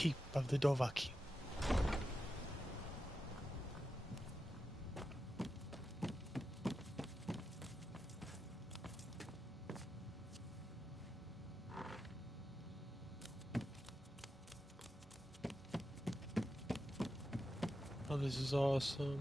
keep of the Dovahkiin. Oh, this is awesome.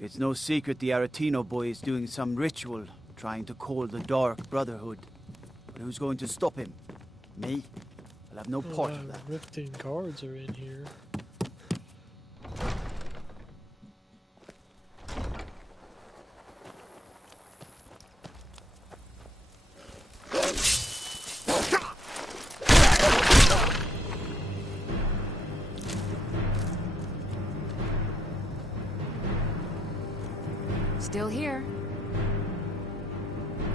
It's no secret the Aretino boy is doing some ritual, trying to call the Dark Brotherhood. But who's going to stop him? Me? I'll have no part of that. Rifting guards are in here. Still here.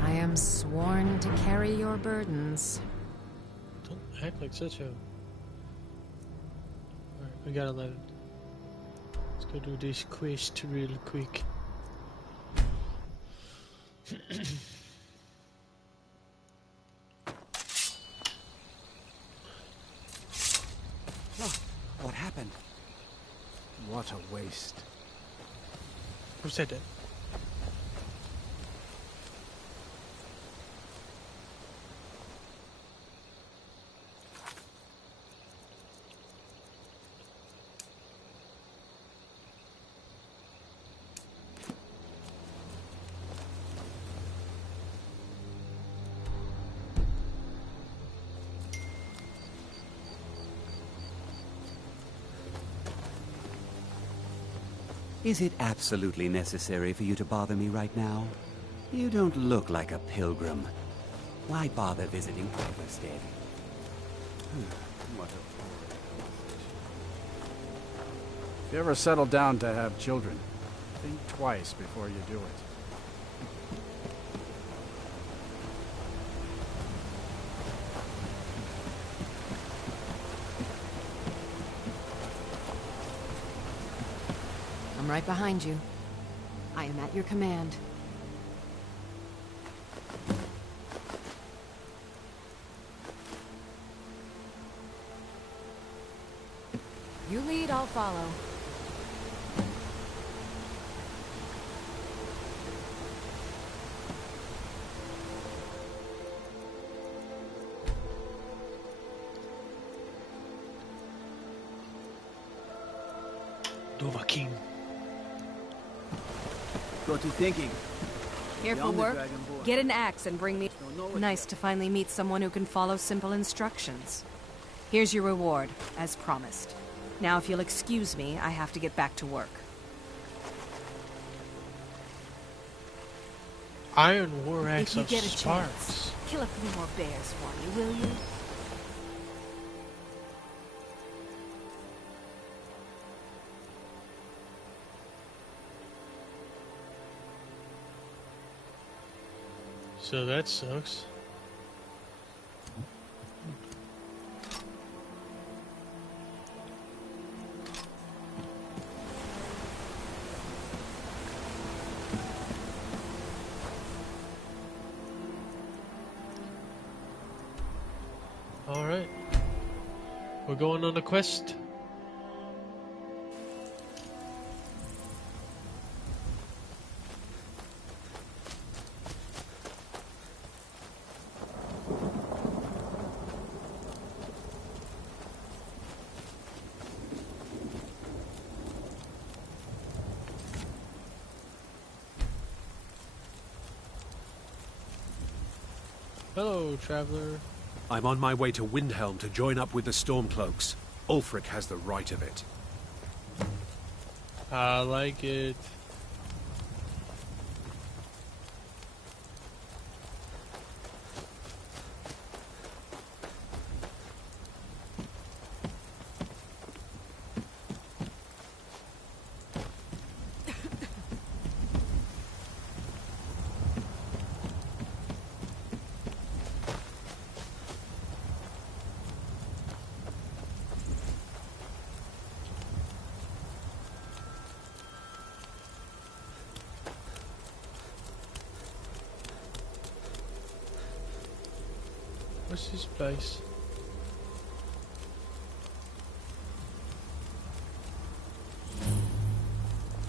I am sworn to carry your burdens. Don't act like such a... Alright, we got 11. Let's go do this quest real quick. Oh, what happened? What a waste. Who said that? Is it absolutely necessary for you to bother me right now? You don't look like a pilgrim. Why bother visiting Overstead? What a... If you ever settle down to have children, think twice before you do it. I'm right behind you. I am at your command. You lead, I'll follow. Dovahkiin. Got to thinking. Here for Beyond the work? Dragonborn. Get an axe and bring me... Don't know what Nice to finally meet someone who can follow simple instructions. Here's your reward, as promised. Now, if you'll excuse me, I have to get back to work. Iron war axe If you of get a sparks. chance, kill a few more bears for me, will you? So that sucks. All right. We're going on a quest. Hello, traveler. I'm on my way to Windhelm to join up with the Stormcloaks. Ulfric has the right of it. I like it. What's this place?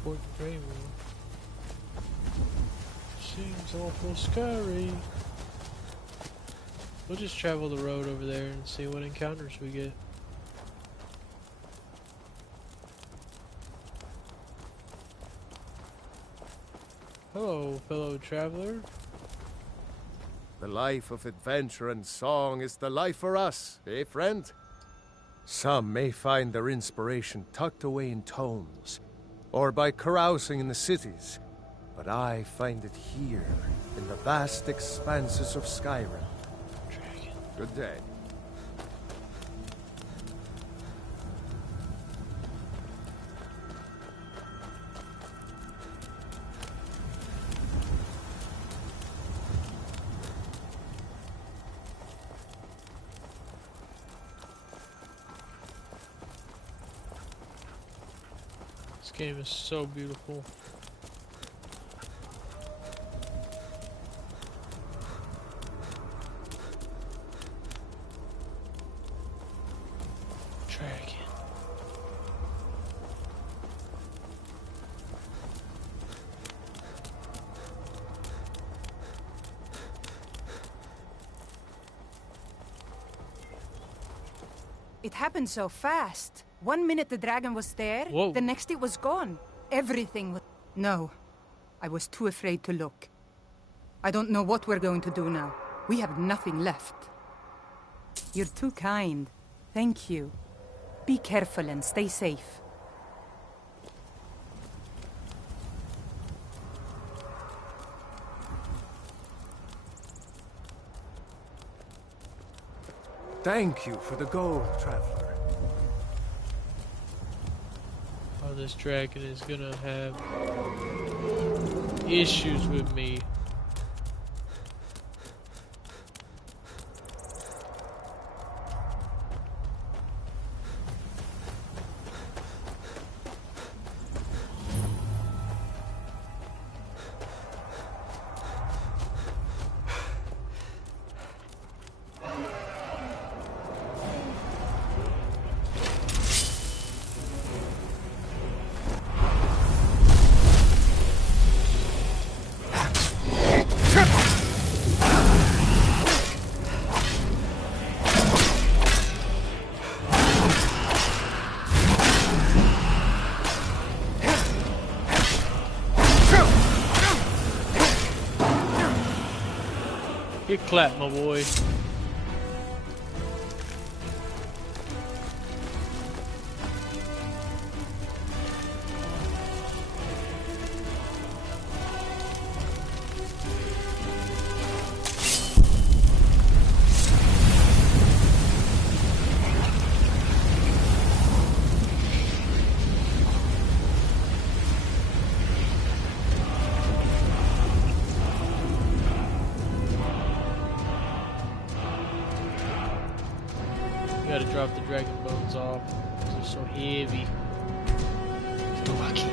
Fort Grey. Seems awful scary. We'll just travel the road over there and see what encounters we get. Hello, fellow traveler. The life of adventure and song is the life for us, eh, friend? Some may find their inspiration tucked away in tomes, or by carousing in the cities, but I find it here, in the vast expanses of Skyrim. Good day. This game is so beautiful. Dragon. It happened so fast. 1 minute the dragon was there, Whoa. the next it was gone. Everything was... No. I was too afraid to look. I don't know what we're going to do now. We have nothing left. You're too kind. Thank you. Be careful and stay safe. Thank you for the gold, traveler. Oh, this dragon is gonna have issues with me. Get clapped, my boy. Gotta drop the dragon bones off. They're so heavy. Lucky.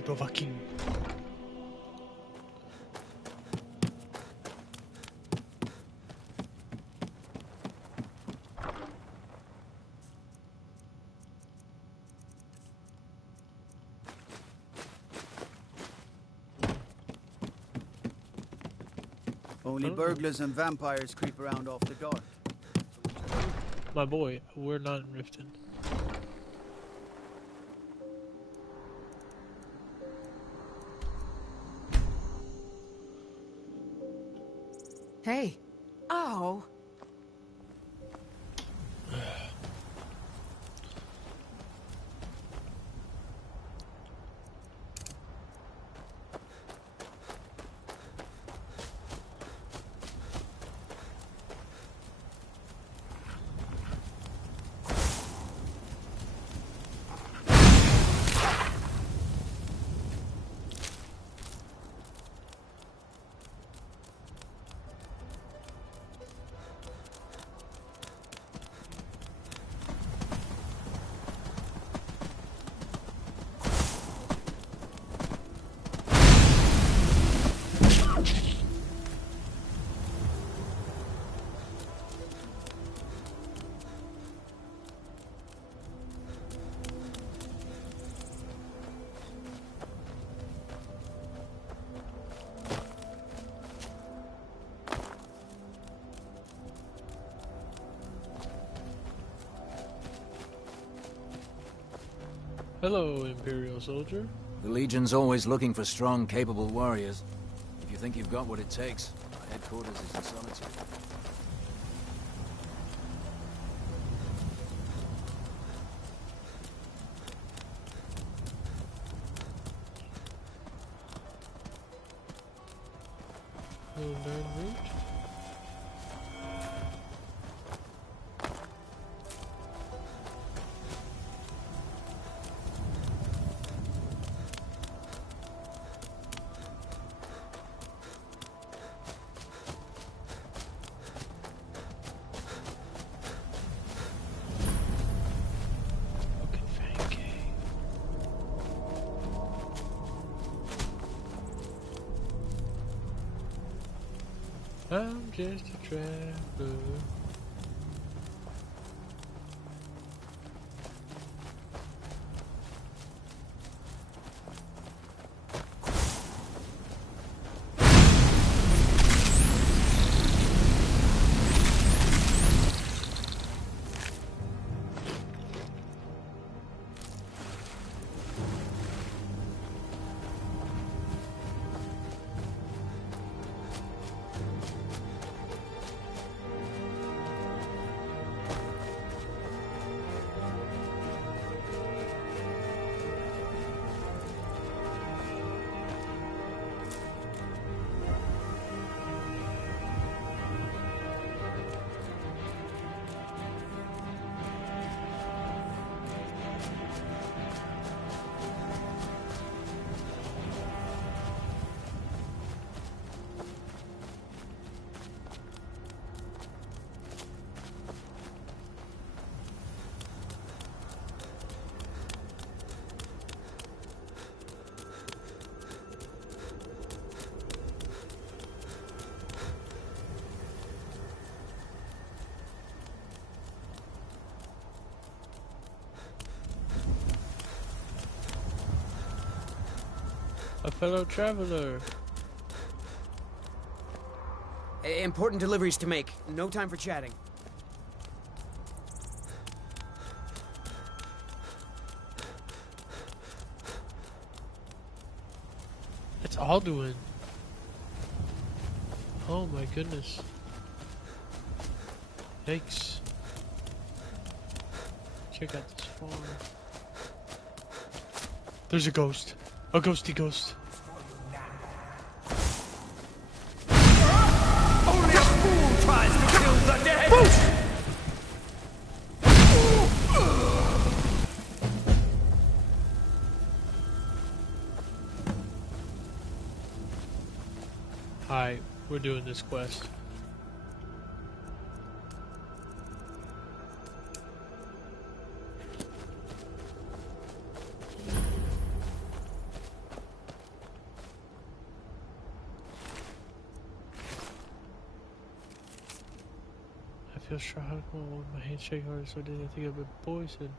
the Dovahkiin. Only burglars and vampires creep around after dark. My boy, we're not in Riften. Hey. Oh. Hello, Imperial soldier. The Legion's always looking for strong, capable warriors. If you think you've got what it takes, our headquarters is in Solitude. Learn route. I'm just a traveler. A fellow traveler. Important deliveries to make. No time for chatting. It's Alduin. Oh my goodness. Yikes. Check out this farm. There's a ghost. A ghosty ghost. Only a fool tries to kill the dead! Hi, we're doing this quest. feel sure how to come on with my handshake hard, so I didn't think I've been poisoned.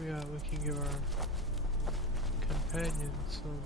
Yeah, we can give our companions some.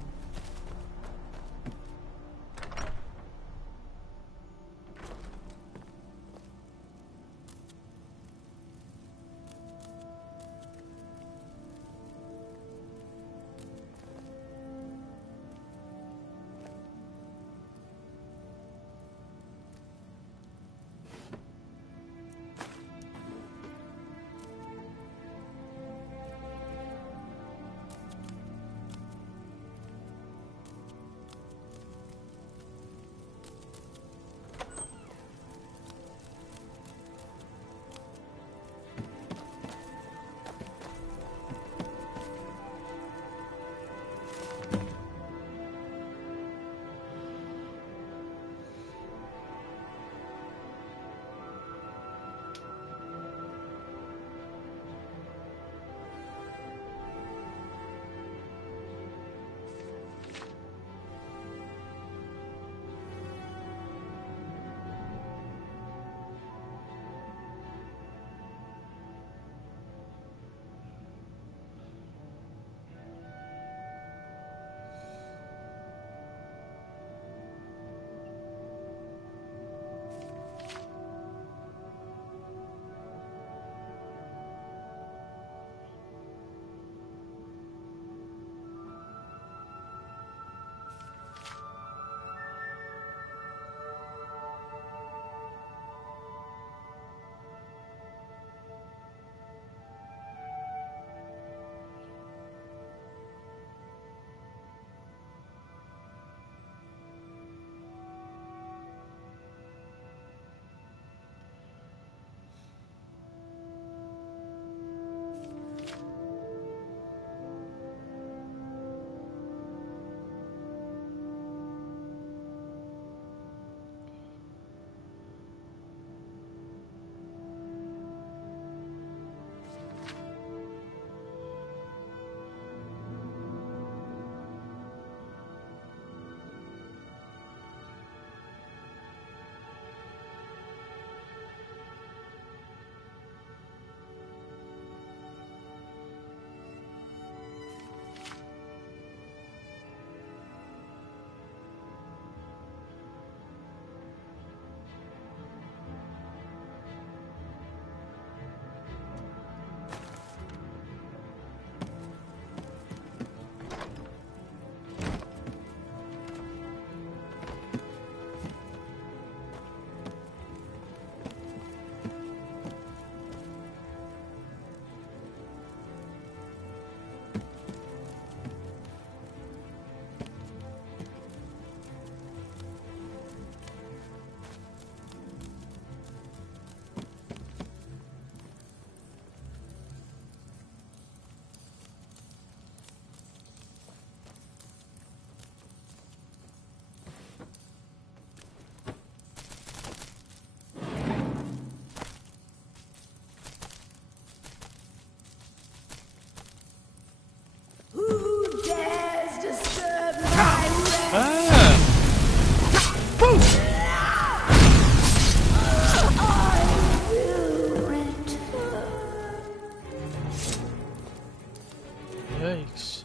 Yikes.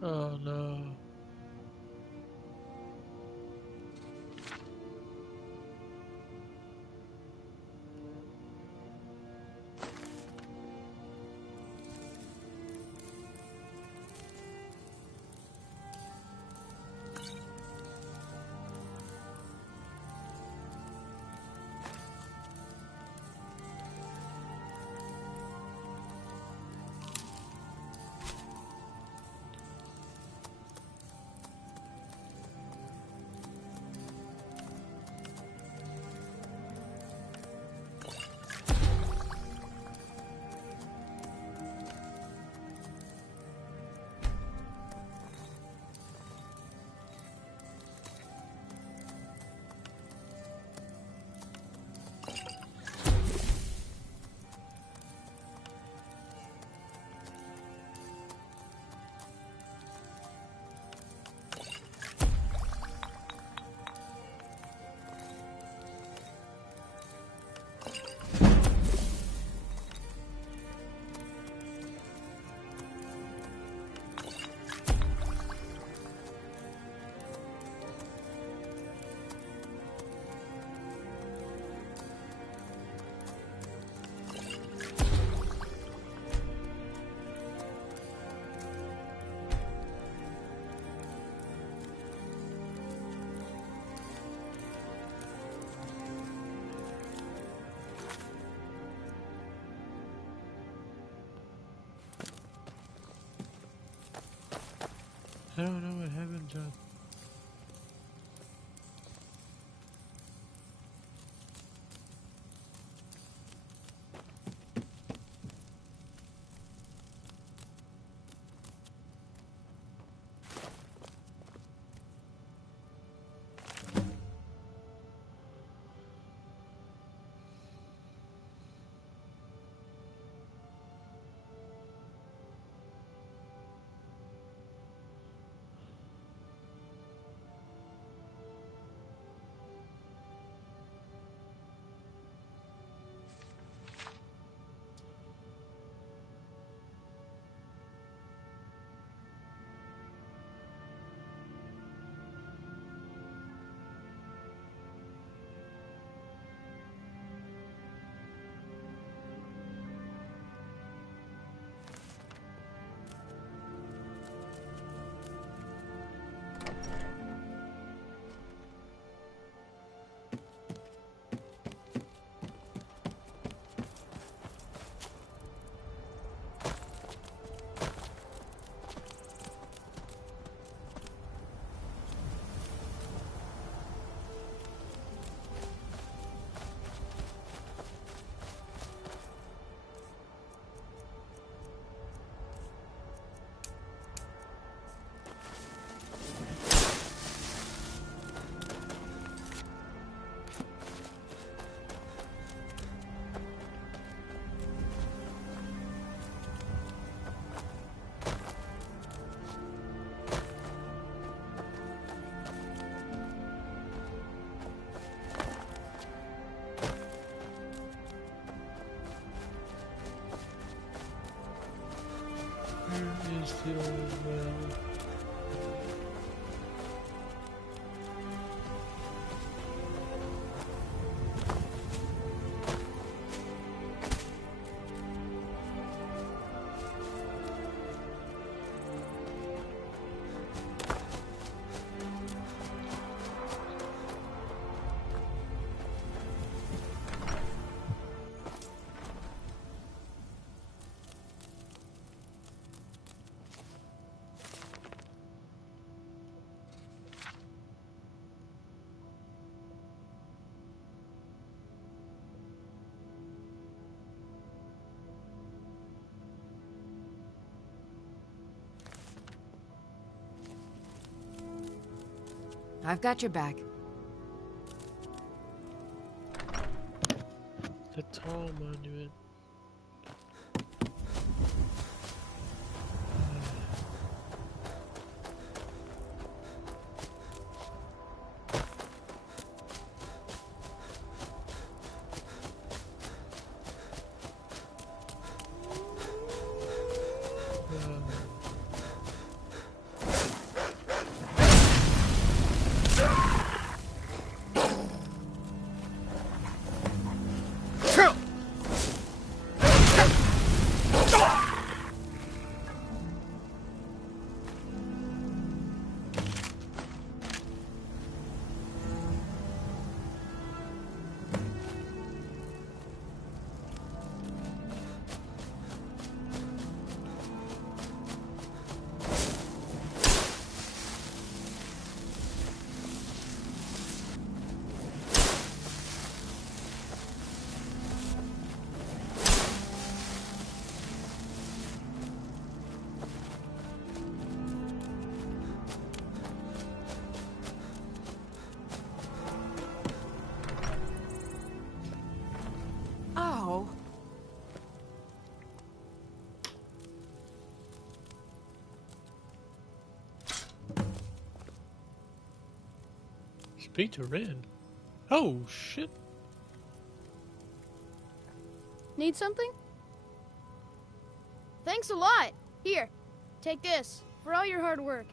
Oh no. I don't know what happened, John. Where is the old well? I've got your back. The tall monument. Speak to Rin. Oh, shit. Need something? Thanks a lot. Here, take this for all your hard work.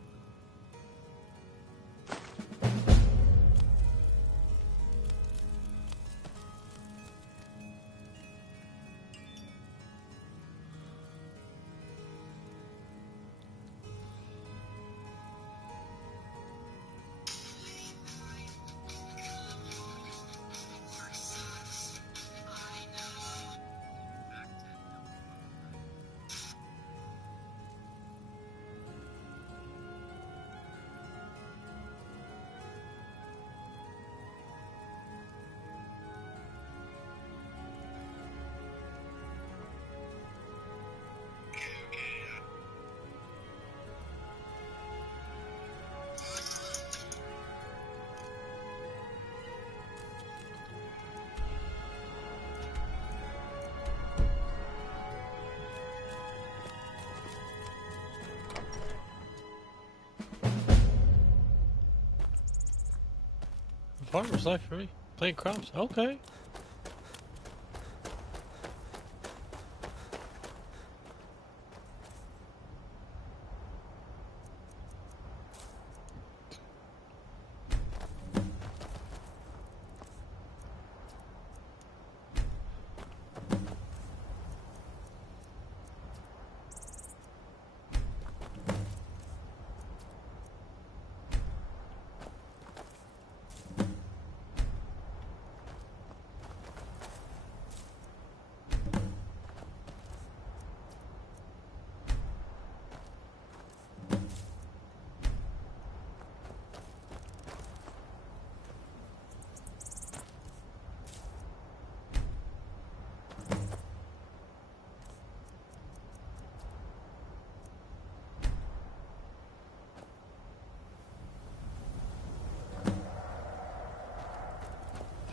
Farmer's life for me. Plant crops. Okay.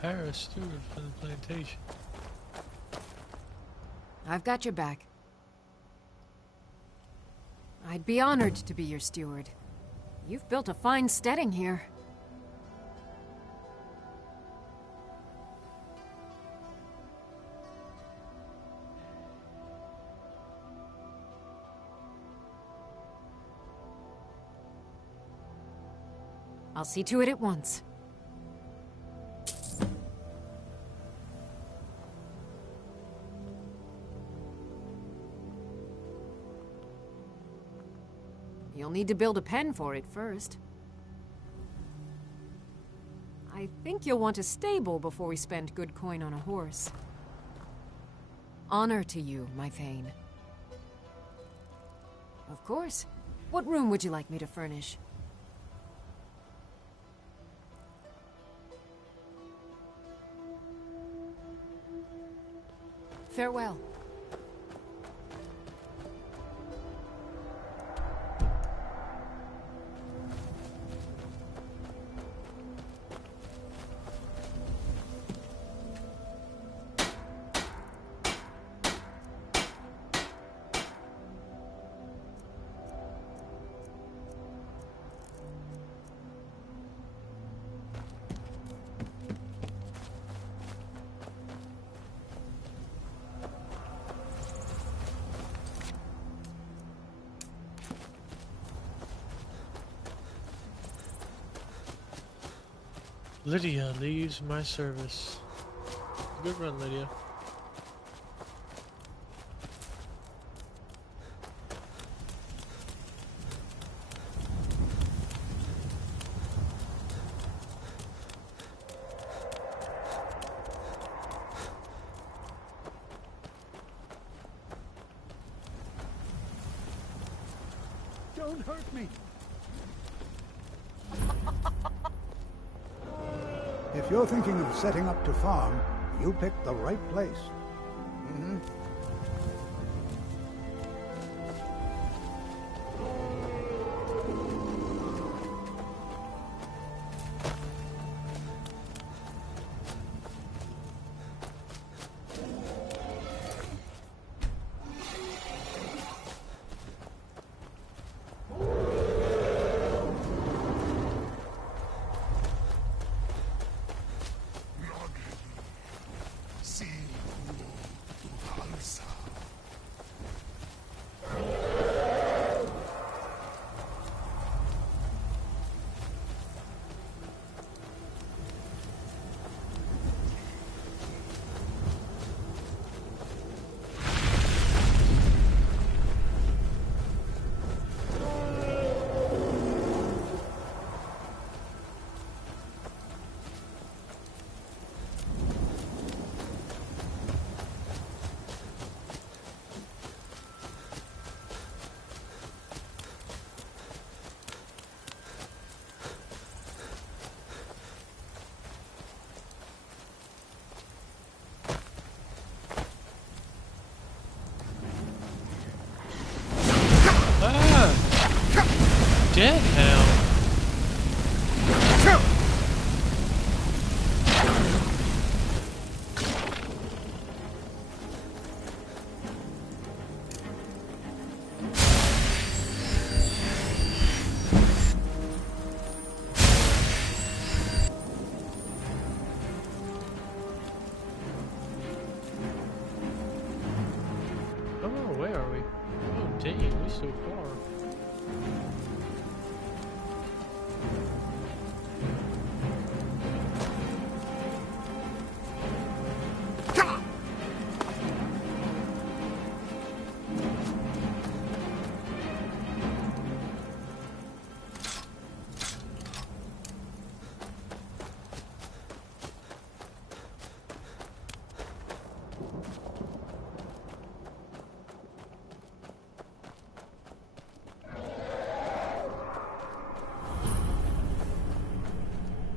Hire a steward for the plantation. I've got your back. I'd be honored to be your steward. You've built a fine steading here. I'll see to it at once. You'll need to build a pen for it first. I think you'll want a stable before we spend good coin on a horse. Honor to you, my Thane. Of course. What room would you like me to furnish? Farewell. Lydia leaves my service. Good run, Lydia. Don't hurt me. If you're thinking of setting up to farm, you picked the right place. Mm-hmm. dead hell. Oh, where are we? Oh, dang, we're so far.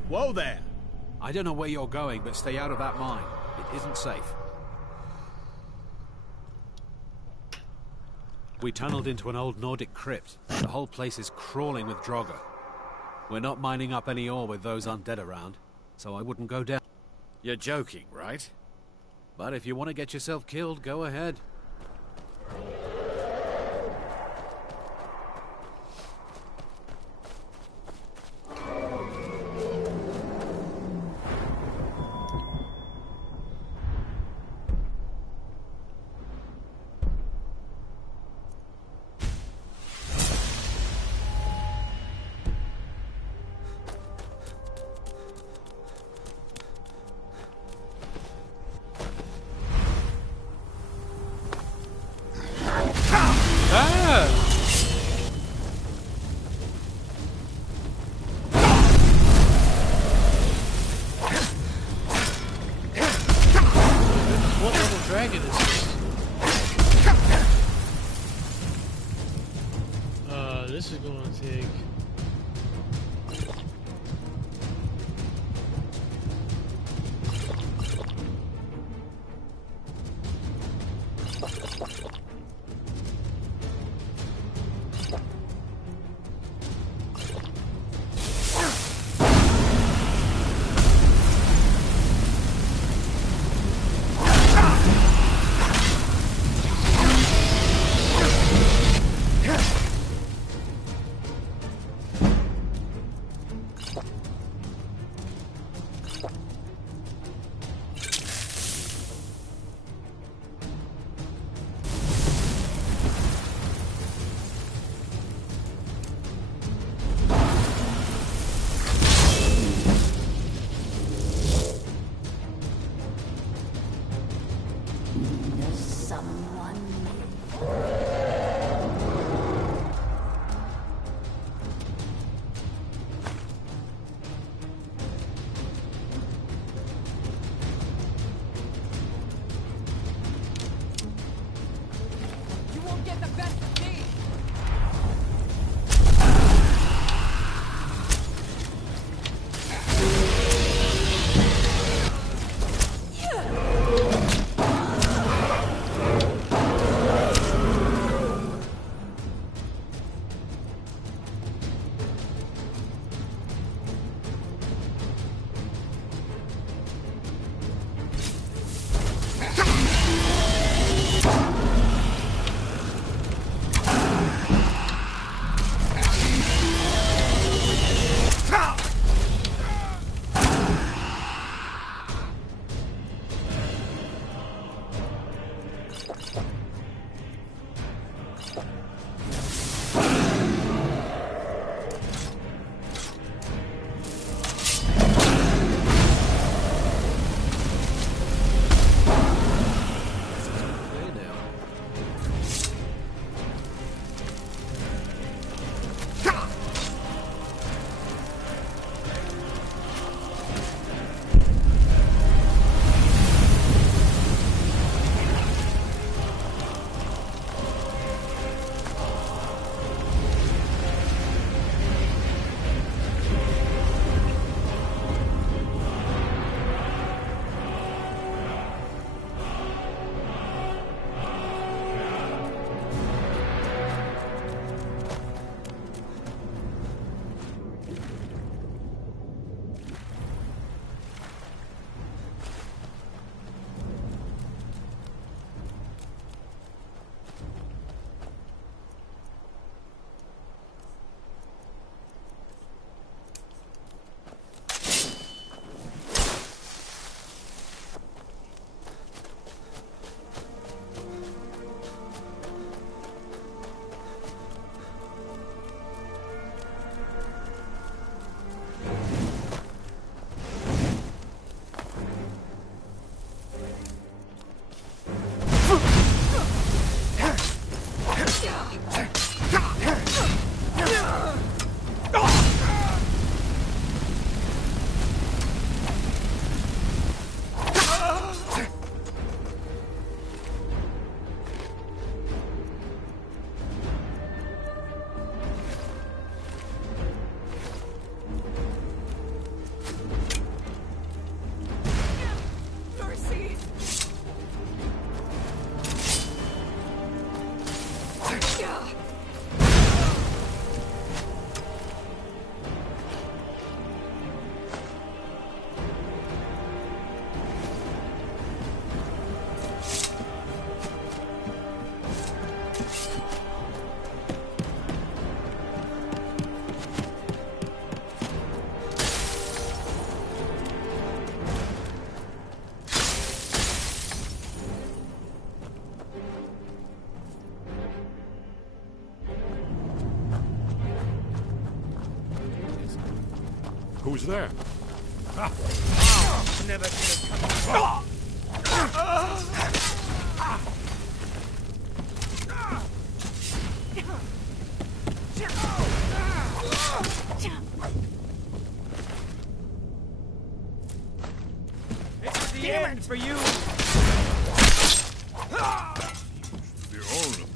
Whoa there! I don't know where you're going, but stay out of that mine. It isn't safe. We tunneled into an old Nordic crypt. The whole place is crawling with Draugr. We're not mining up any ore with those undead around, so I wouldn't go down. You're joking, right? But if you want to get yourself killed, go ahead. This is going to take... Who's there? Never should have come. It's the end for you. They're all of them.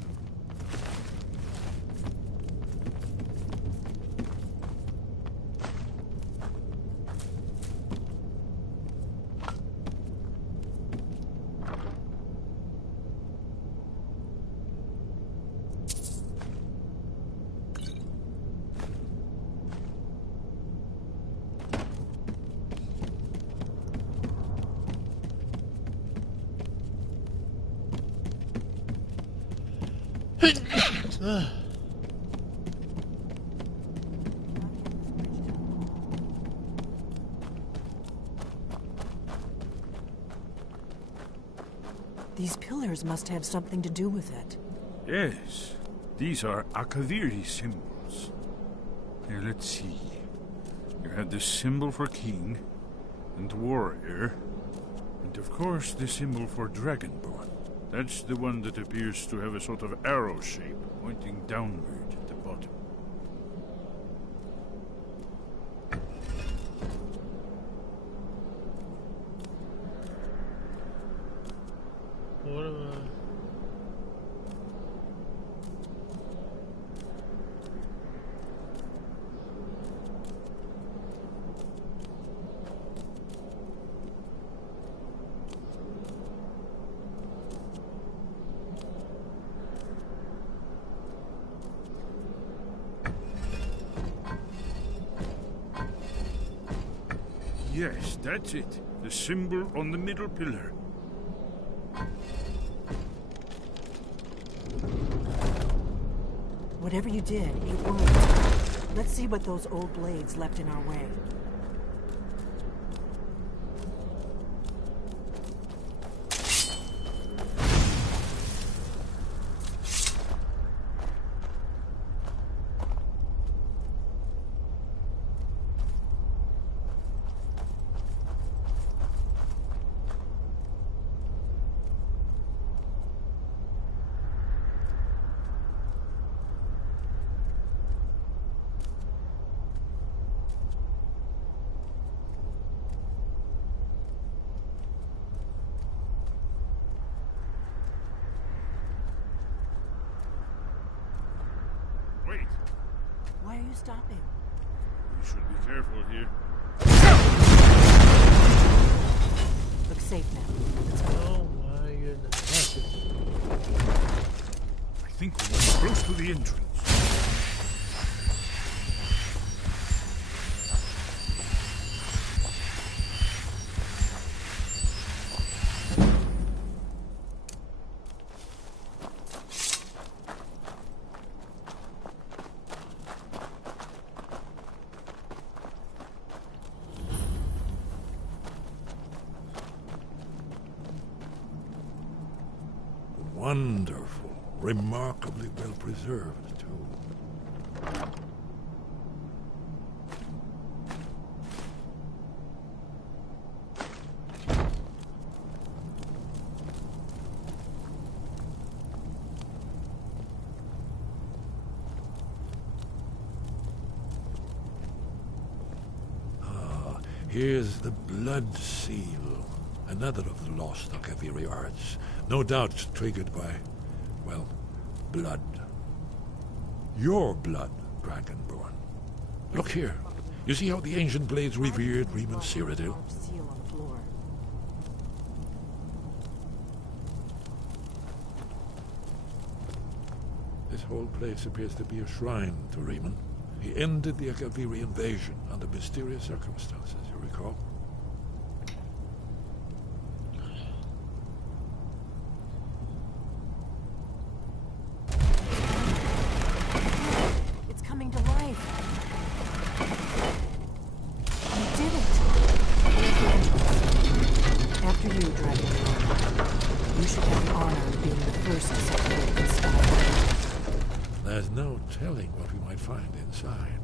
These pillars must have something to do with it. Yes, these are Akaviri symbols. Here, let's see. You have the symbol for king and warrior, and of course the symbol for dragonborn. That's the one that appears to have a sort of arrow shape pointing downward at the bottom. What am I? Yes, that's it. The symbol on the middle pillar. Whatever you did, it worked. Let's see what those old blades left in our way. Wait, Why are you stopping? we should be careful here. Looks safe now. Let's go. Oh my goodness. I think we're close to the entrance. Wonderful. Remarkably well preserved, too. Here's the Blood Seal, another of the lost Akaviri arts. No doubt triggered by, well, blood. Your blood, Dragonborn. Look here. You see how the ancient blades revered Riemann Cyrodiil? Seal on the floor. This whole place appears to be a shrine to Riemann. He ended the Akaviri invasion under mysterious circumstances, you recall? It's coming to life. You did it. After you, Dragon. You should have the honor of being the first to set foot in Skyrim. There's no telling what we might find inside.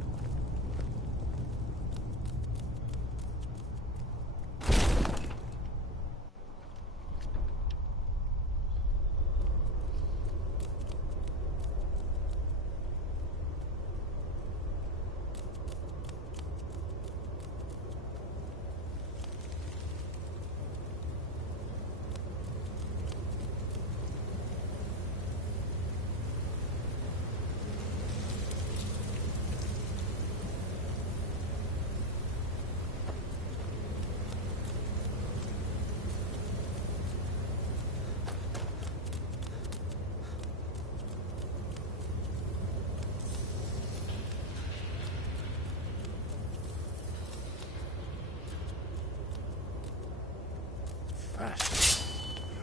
Fast.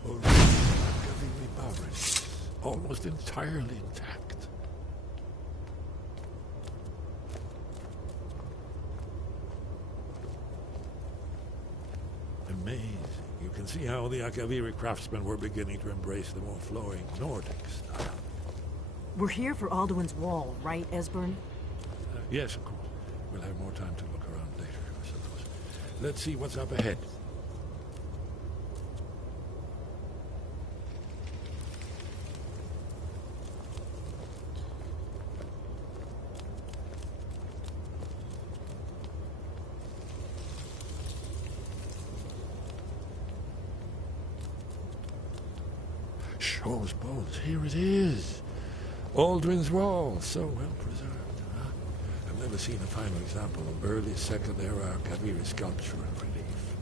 Originally barren, almost entirely intact. Amazing. You can see how the Akaviri craftsmen were beginning to embrace the more flowing Nordic style. We're here for Alduin's Wall, right, Esbern? Yes, of course. We'll have more time to look around later, I suppose. Let's see what's up ahead. Shaw's bones, here it is. Alduin's Wall, so well preserved. Huh? I've never seen a finer example of early Second Era Akaviri sculpture and relief.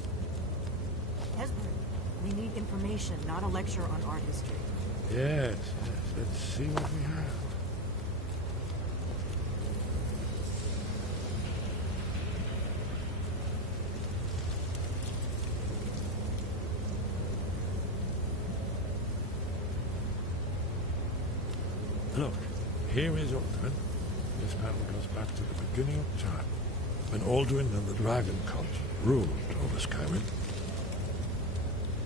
Esbern, we need information, not a lecture on art history. Yes, yes. Let's see what we have. Look, here is Alduin. This panel goes back to the beginning of time, when Alduin and the dragon cult ruled over Skyrim.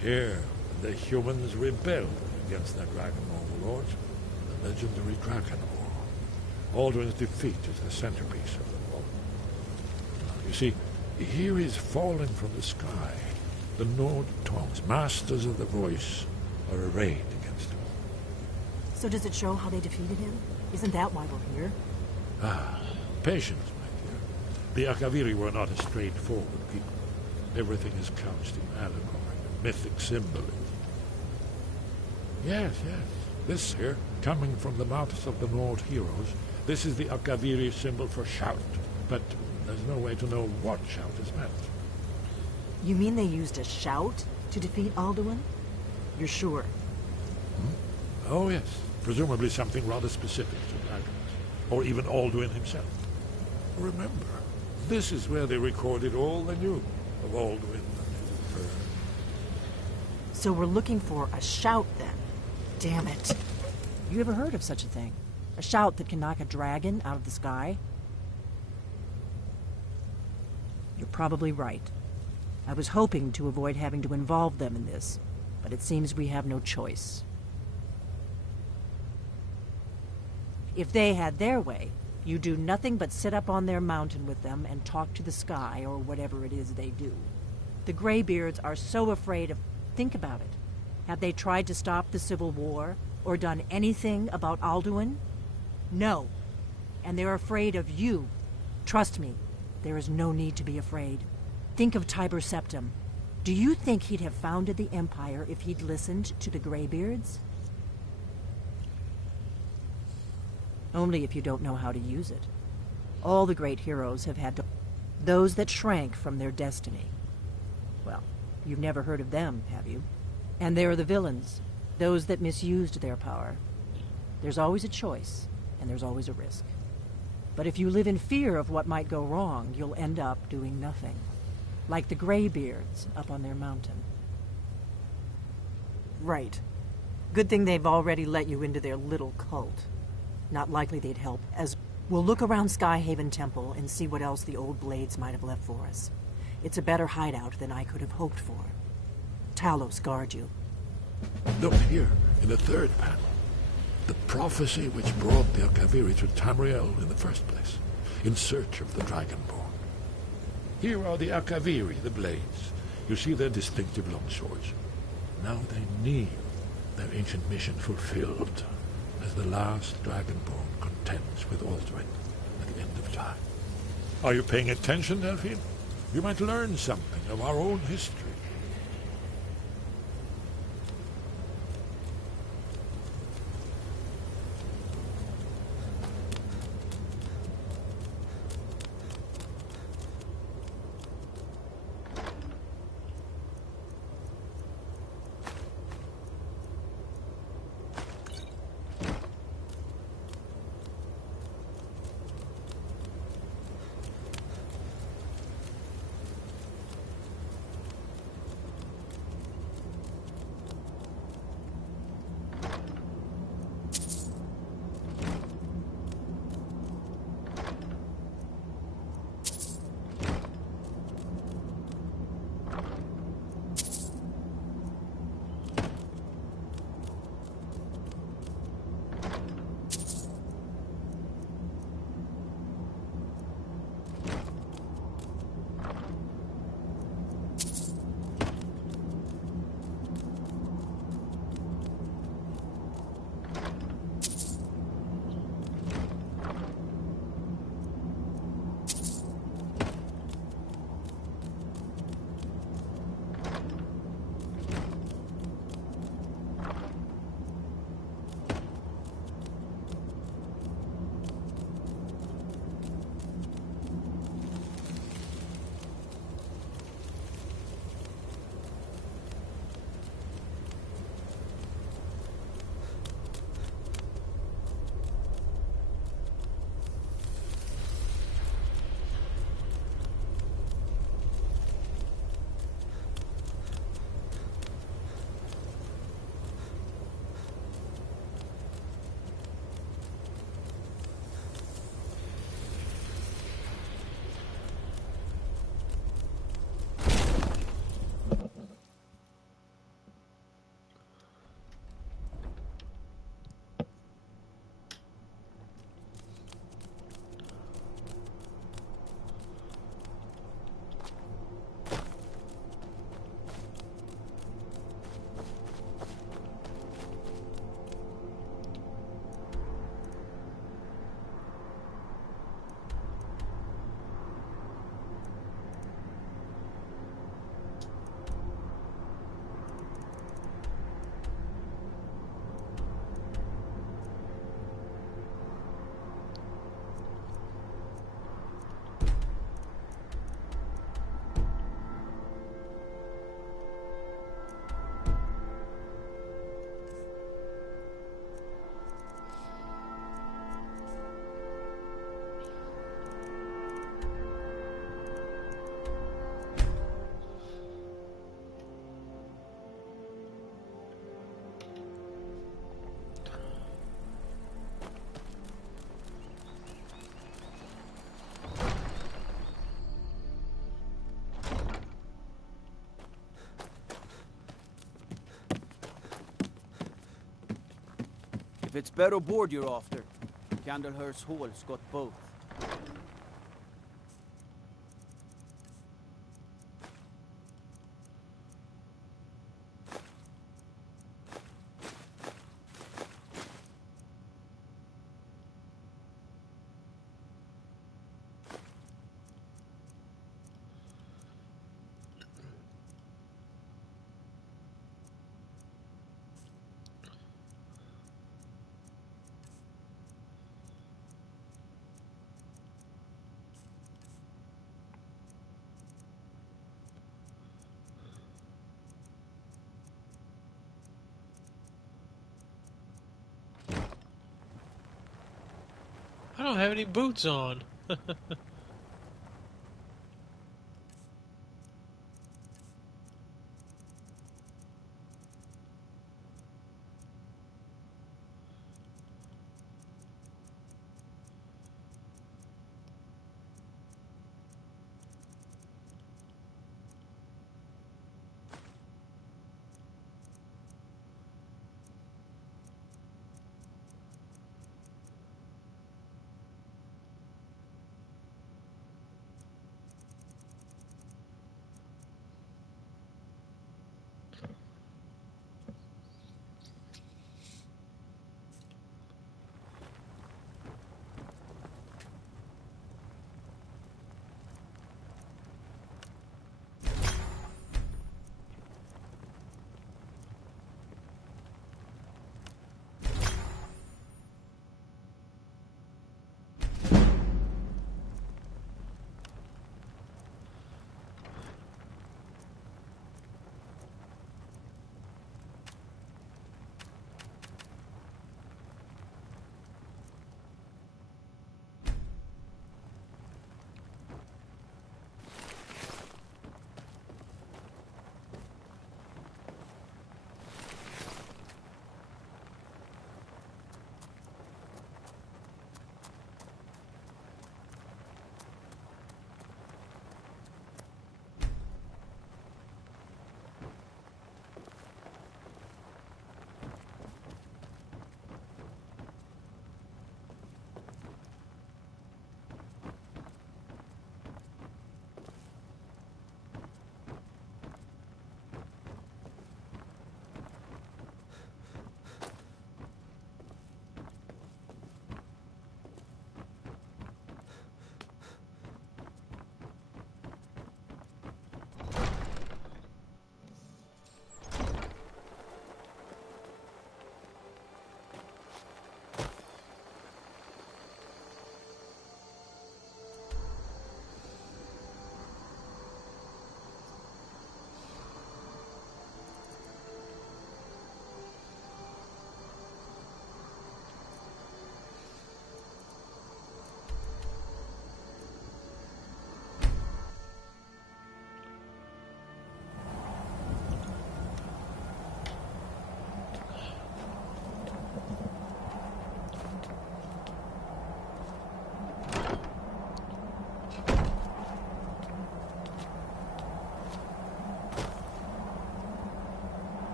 Here, the humans rebelled against their dragon overlords, the legendary Dragon War. Alduin's defeat is the centerpiece of the war. You see, here is falling from the sky. The Nord tongues, masters of the voice, are arrayed against him. So does it show how they defeated him? Isn't that why we're here? Ah, patience, my dear. The Akaviri were not a straightforward people. Everything is couched in allegory and mythic symbolism. Yes, yes. This here, coming from the mouths of the Nord heroes, this is the Akaviri symbol for shout. But there's no way to know what shout is meant. You mean they used a shout to defeat Alduin? You're sure? Oh, yes. Presumably something rather specific to dragons. Or even Alduin himself. Remember, this is where they recorded all they knew of Alduin and his birth. So we're looking for a shout, then. Damn it. You ever heard of such a thing? A shout that can knock a dragon out of the sky? You're probably right. I was hoping to avoid having to involve them in this, but it seems we have no choice. If they had their way, you do nothing but sit up on their mountain with them and talk to the sky, or whatever it is they do. The Greybeards are so afraid of... Think about it. Have they tried to stop the Civil War, or done anything about Alduin? No. And they're afraid of you. Trust me, there is no need to be afraid. Think of Tiber Septim. Do you think he'd have founded the Empire if he'd listened to the Greybeards? Only if you don't know how to use it. All the great heroes have had to... Those that shrank from their destiny. Well, you've never heard of them, have you? And there are the villains, those that misused their power. There's always a choice, and there's always a risk. But if you live in fear of what might go wrong, you'll end up doing nothing. Like the Greybeards up on their mountain. Right. Good thing they've already let you into their little cult. Not likely they'd help, as we'll look around Skyhaven Temple and see what else the old Blades might have left for us. It's a better hideout than I could have hoped for. Talos guard you. Look here, in the third panel. The prophecy which brought the Akaviri to Tamriel in the first place, in search of the Dragonborn. Here are the Akaviri, the Blades. You see their distinctive long swords. Now they kneel, their ancient mission fulfilled, as the last Dragonborn contends with Alduin at the end of time. Are you paying attention, Delphine? You might learn something of our own history. If it's Barrow Board you're after, Candlehurst Hall's got both. I don't have any boots on.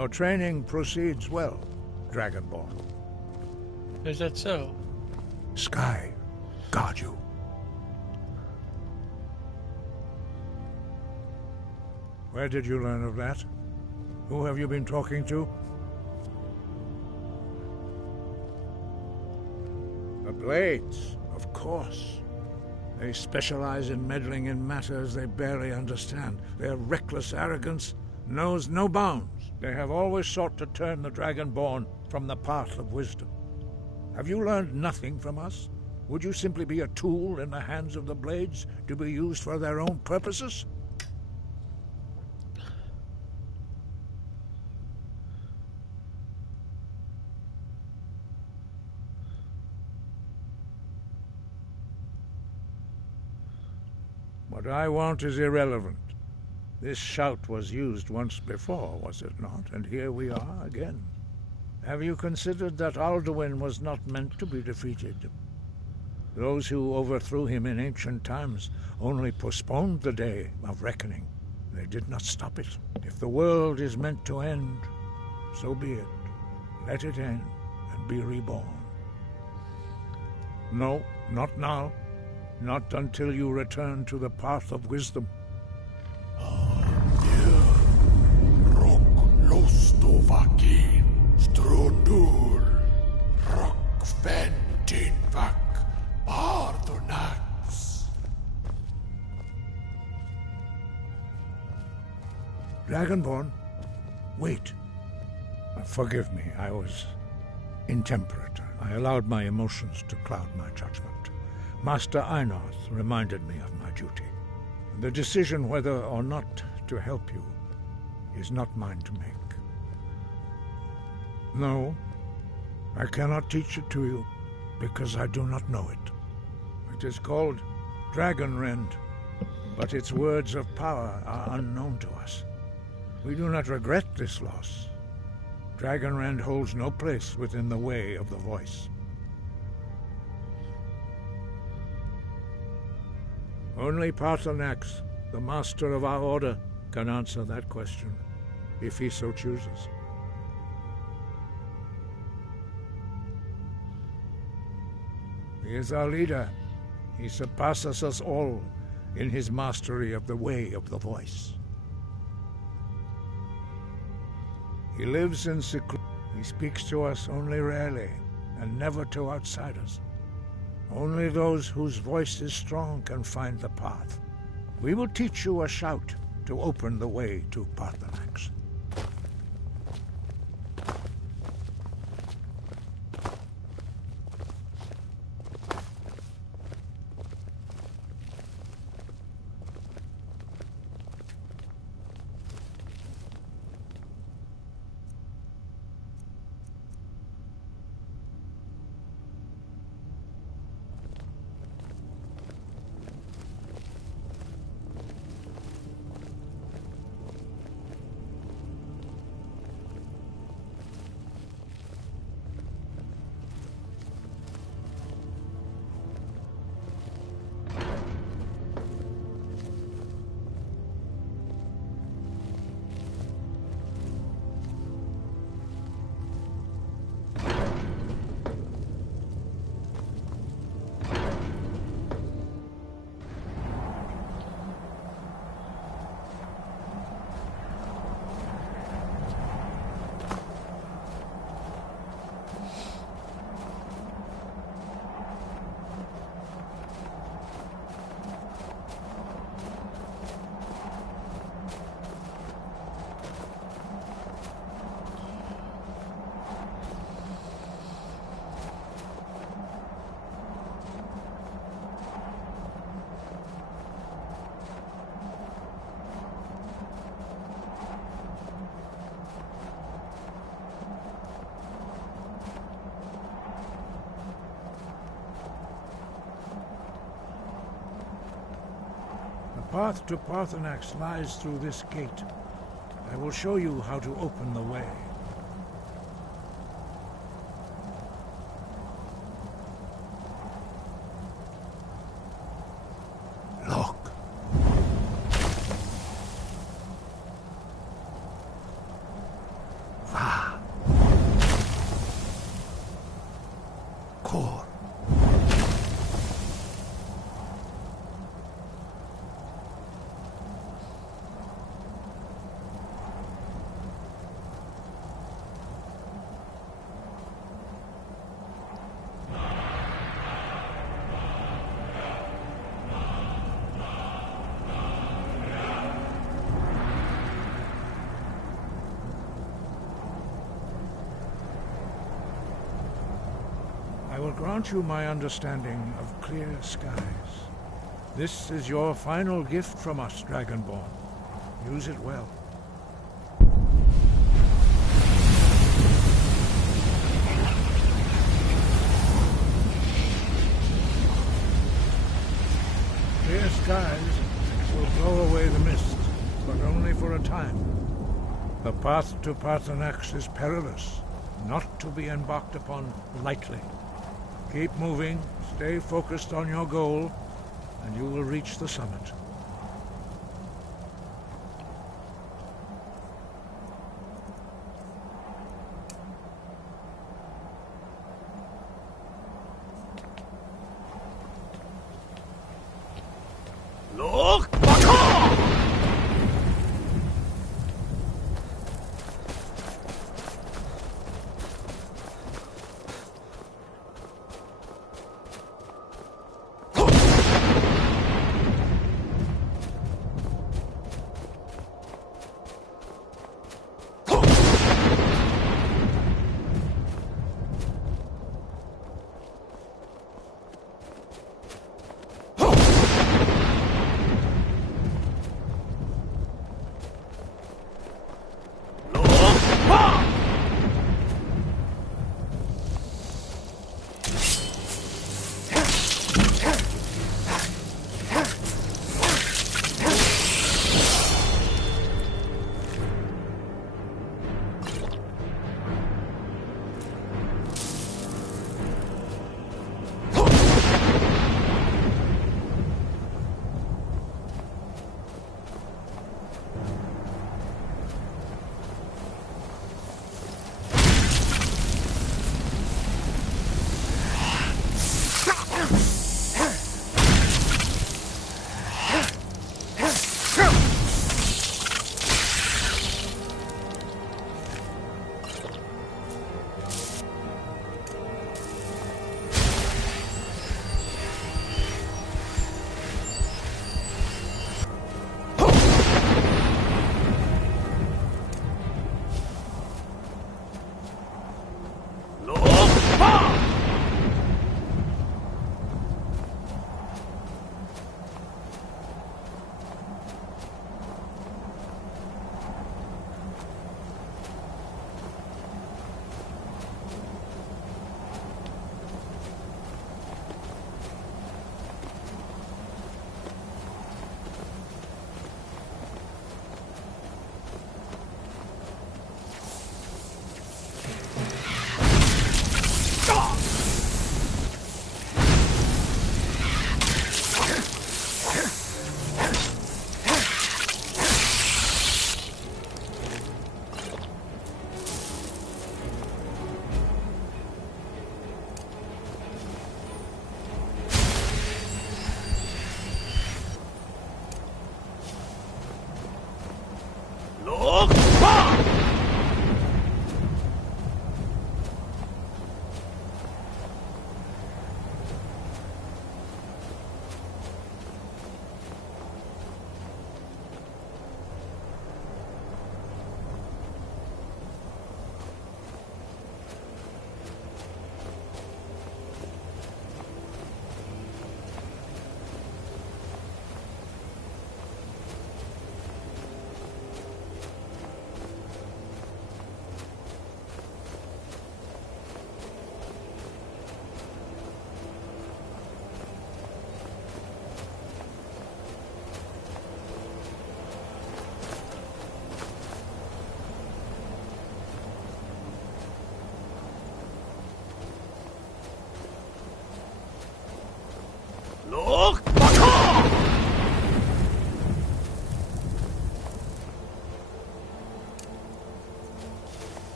Your training proceeds well, Dragonborn. Is that so? Sky, guard you. Where did you learn of that? Who have you been talking to? The Blades, of course. They specialize in meddling in matters they barely understand. Their reckless arrogance knows no bounds. They have always sought to turn the Dragonborn from the path of wisdom. Have you learned nothing from us? Would you simply be a tool in the hands of the Blades to be used for their own purposes? What I want is irrelevant. This shout was used once before, was it not? And here we are again. Have you considered that Alduin was not meant to be defeated? Those who overthrew him in ancient times only postponed the day of reckoning. They did not stop it. If the world is meant to end, so be it. Let it end and be reborn. No, not now. Not until you return to the path of wisdom. Lostovakin, Strondur, Rockventinvak, Bardonax. Dragonborn, wait. Forgive me, I was intemperate. I allowed my emotions to cloud my judgment. Master Einarth reminded me of my duty. The decision whether or not to help you is not mine to make. No, I cannot teach it to you, because I do not know it. It is called Dragonrend, but its words of power are unknown to us. We do not regret this loss. Dragonrend holds no place within the way of the voice. Only Paarthurnax, the master of our order, can answer that question, if he so chooses. He is our leader. He surpasses us all in his mastery of the way of the voice. He lives in seclusion. He speaks to us only rarely, and never to outsiders. Only those whose voice is strong can find the path. We will teach you a shout to open the way to Paarthurnax. The path to Paarthurnax lies through this gate. I will show you how to open the way. Look. Va. Kor. grant you my understanding of clear skies. This is your final gift from us, Dragonborn. Use it well. Clear skies will blow away the mist, but only for a time. The path to Paarthurnax is perilous, not to be embarked upon lightly. Keep moving, stay focused on your goal, and you will reach the summit. Look!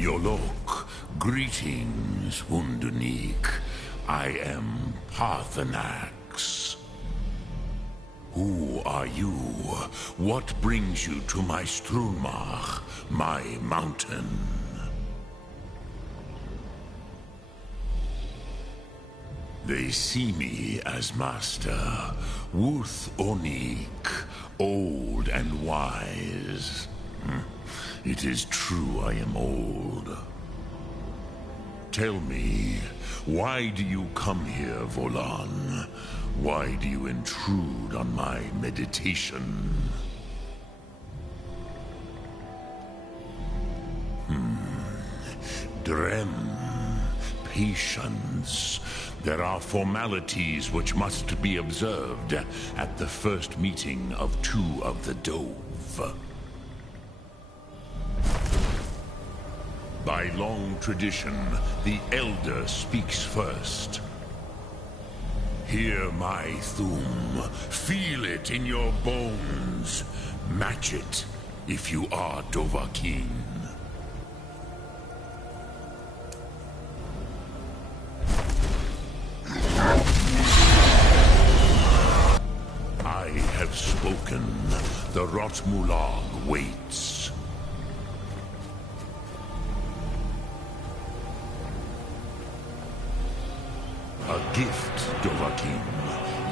Yolok. Greetings, Undunik. I am Paarthurnax. Who are you? What brings you to my Strunmach, my mountain? They see me as master, Wuth Onik, old and wise. It is true I am old. Tell me, why do you come here, Volan? Why do you intrude on my meditation? Drem. Patience. There are formalities which must be observed at the first meeting of two of the Dove. By long tradition, the Elder speaks first. Hear my Thum. Feel it in your bones. Match it if you are Dovahkiin. I have spoken. The Rotmulag waits. A gift, Dovahkiin.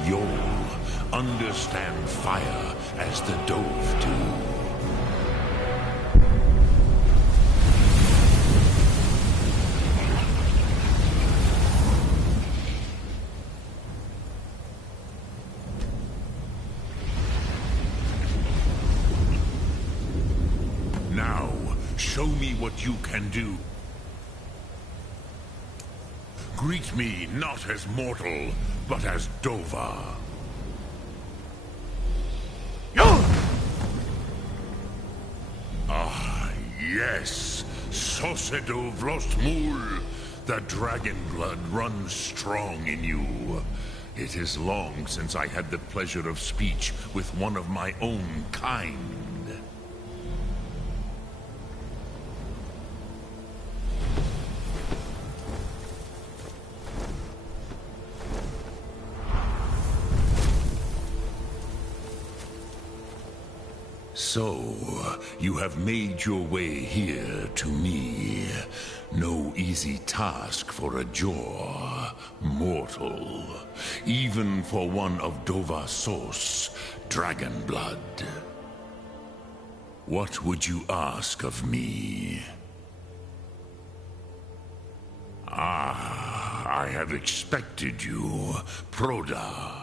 You'll understand fire as the Dove do. Now, show me what you can do. Greet me not as mortal, but as Dova. Ah, yes. Sosedo Vrostmul. The dragon blood runs strong in you. It is long since I had the pleasure of speech with one of my own kind. So, you have made your way here to me. No easy task for a Jor, mortal. Even for one of Dovasos, dragon blood. What would you ask of me? Ah, I have expected you, Proda.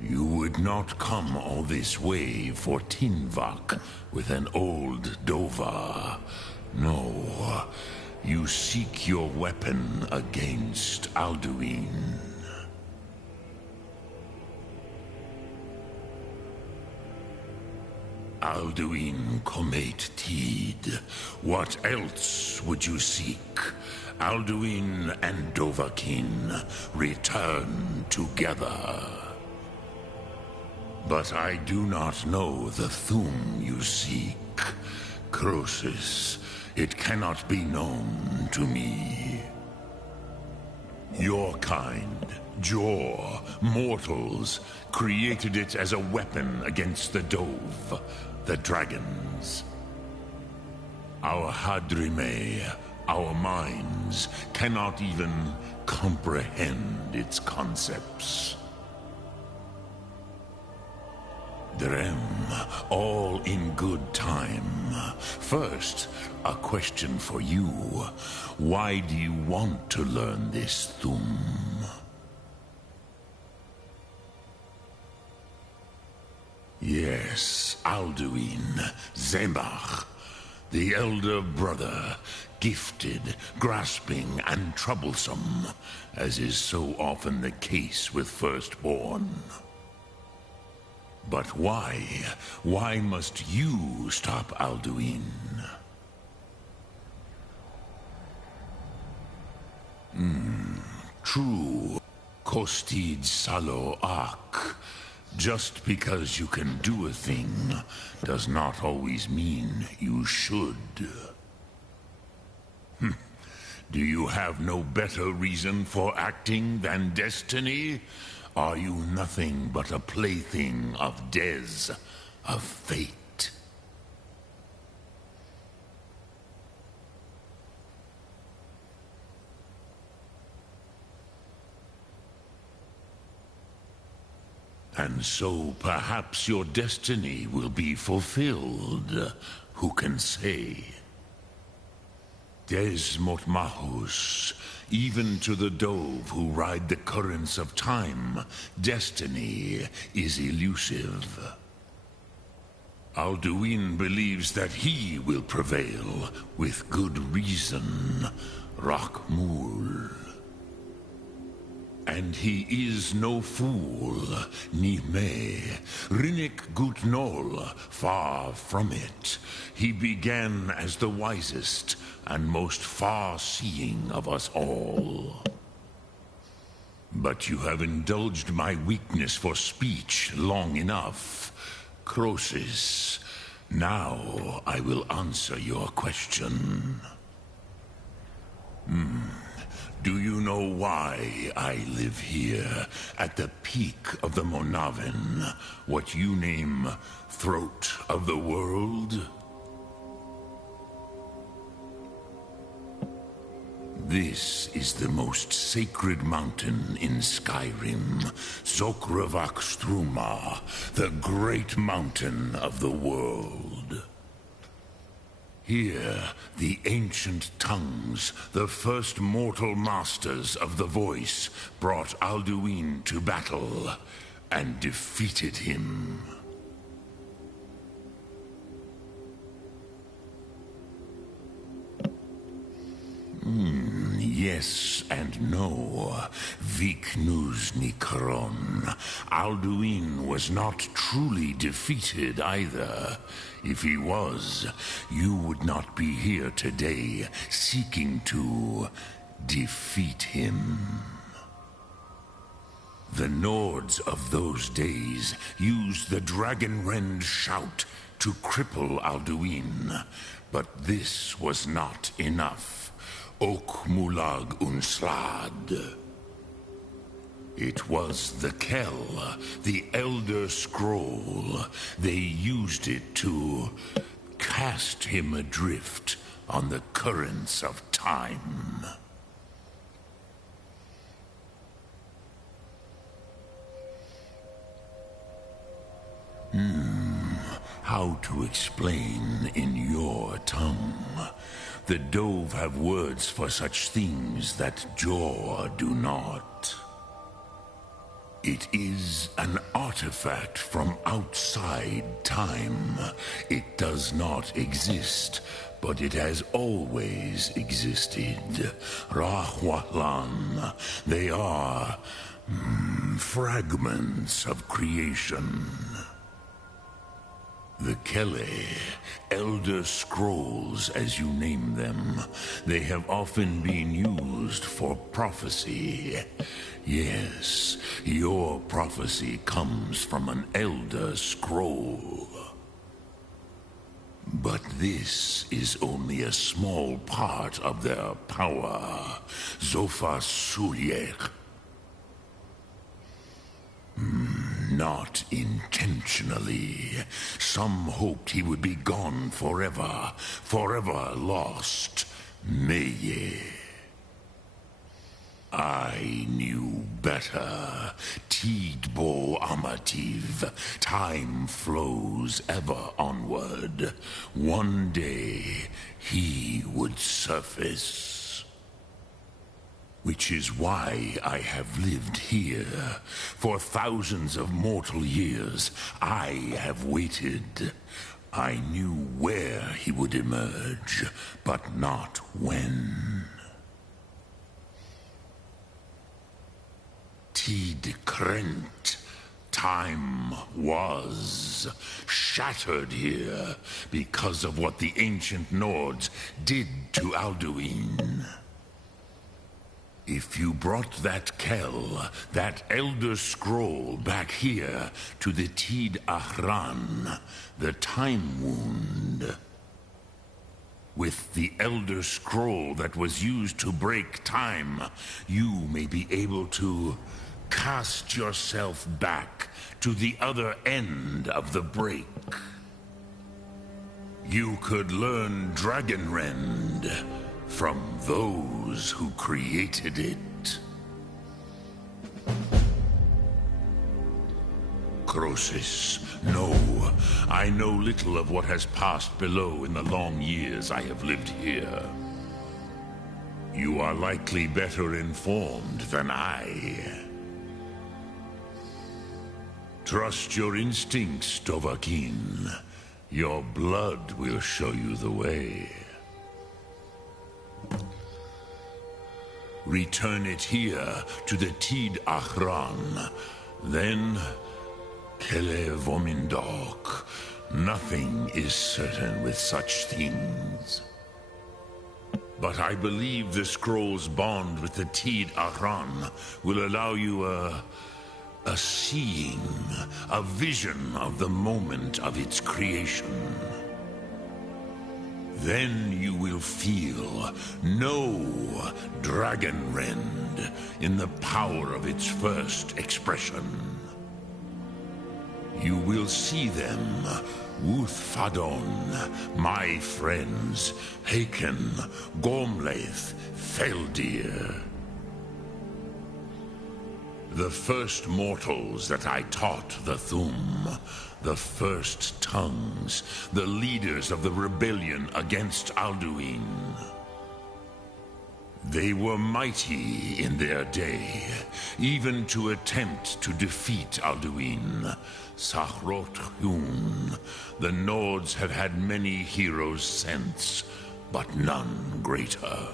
You would not come all this way for Tinvak with an old Dova. No, you seek your weapon against Alduin. Alduin Comate Tid. What else would you seek? Alduin and Dovahkiin return together. But I do not know the Thum you seek. Croesus, it cannot be known to me. Your kind, Jor, mortals, created it as a weapon against the Dove, the dragons. Our Hadrime, our minds, cannot even comprehend its concepts. Drem, all in good time. First, a question for you. Why do you want to learn this Thum? Yes, Alduin, Zemach, the elder brother, gifted, grasping, and troublesome, as is so often the case with firstborn. But why? Why must you stop Alduin? True. Kostid Salo Ak. Just because you can do a thing does not always mean you should. Do you have no better reason for acting than destiny? Are you nothing but a plaything of Des, of fate? And so perhaps your destiny will be fulfilled. Who can say? Des Motmahus, even to the dove who ride the currents of time, destiny is elusive. Alduin believes that he will prevail, with good reason. Rakmul. And he is no fool, ni me. Rinnik Gutnol, far from it. He began as the wisest and most far-seeing of us all. But you have indulged my weakness for speech long enough. Croesus, now I will answer your question. Do you know why I live here, at the peak of the Monavin, what you name Throat of the World? This is the most sacred mountain in Skyrim, Zokravak Struma, the great mountain of the world. Here, the ancient tongues, the first mortal masters of the voice, brought Alduin to battle and defeated him. Yes and no. Viknus Nikron. Alduin was not truly defeated either. If he was, you would not be here today seeking to defeat him. The Nords of those days used the Dragonrend shout to cripple Alduin, but this was not enough. Ok Mulag Unslad. It was the Kell, the Elder Scroll. They used it to cast him adrift on the currents of time. How to explain in your tongue? The Dove have words for such things that Jor do not. It is an artifact from outside time. It does not exist, but it has always existed. Rahwalan. They are fragments of creation. The Kele, Elder Scrolls as you name them, they have often been used for prophecy. Yes, your prophecy comes from an Elder Scroll. But this is only a small part of their power. Zofa Sulyek. Not intentionally. Some hoped he would be gone forever, forever lost. Meye. I knew better. Tidbo Amativ. Time flows ever onward. One day, he would surface. Which is why I have lived here. For thousands of mortal years, I have waited. I knew where he would emerge, but not when. Tid Krent. Time was shattered here because of what the ancient Nords did to Alduin. If you brought that Kell, that Elder Scroll, back here to the Tid Ahran, the Time Wound, with the Elder Scroll that was used to break time, you may be able to Cast yourself back to the other end of the break. You could learn Dragonrend from those who created it. Croesus, no. I know little of what has passed below in the long years I have lived here. You are likely better informed than I. Trust your instincts, Dovahkiin. Your blood will show you the way. Return it here to the Tid Achran. Then, Kele Vomindok. Nothing is certain with such things. But I believe the scroll's bond with the Tid Achran will allow you a seeing, a vision of the moment of its creation. Then you will feel, know Dragonrend in the power of its first expression. You will see them, Wuthfadon, my friends, Haken, Gormlaith, Feldir. The first mortals that I taught the Thu'um, the first tongues, the leaders of the rebellion against Alduin. They were mighty in their day, even to attempt to defeat Alduin. Sahrot Hun, the Nords have had many heroes since, but none greater.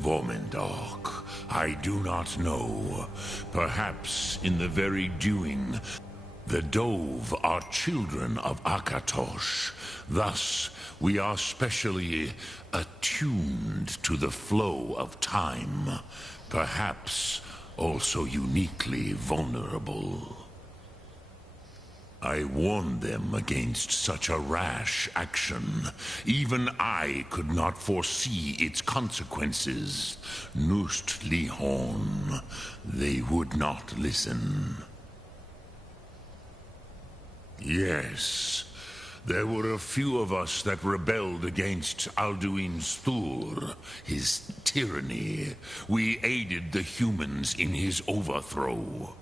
Vomindok, I do not know. Perhaps in the very doing, the Dove are children of Akatosh. Thus, we are specially attuned to the flow of time. Perhaps also uniquely vulnerable. I warned them against such a rash action. Even I could not foresee its consequences. Nust Lihon, they would not listen. Yes, there were a few of us that rebelled against Alduin's Thur, his tyranny. We aided the humans in his overthrow.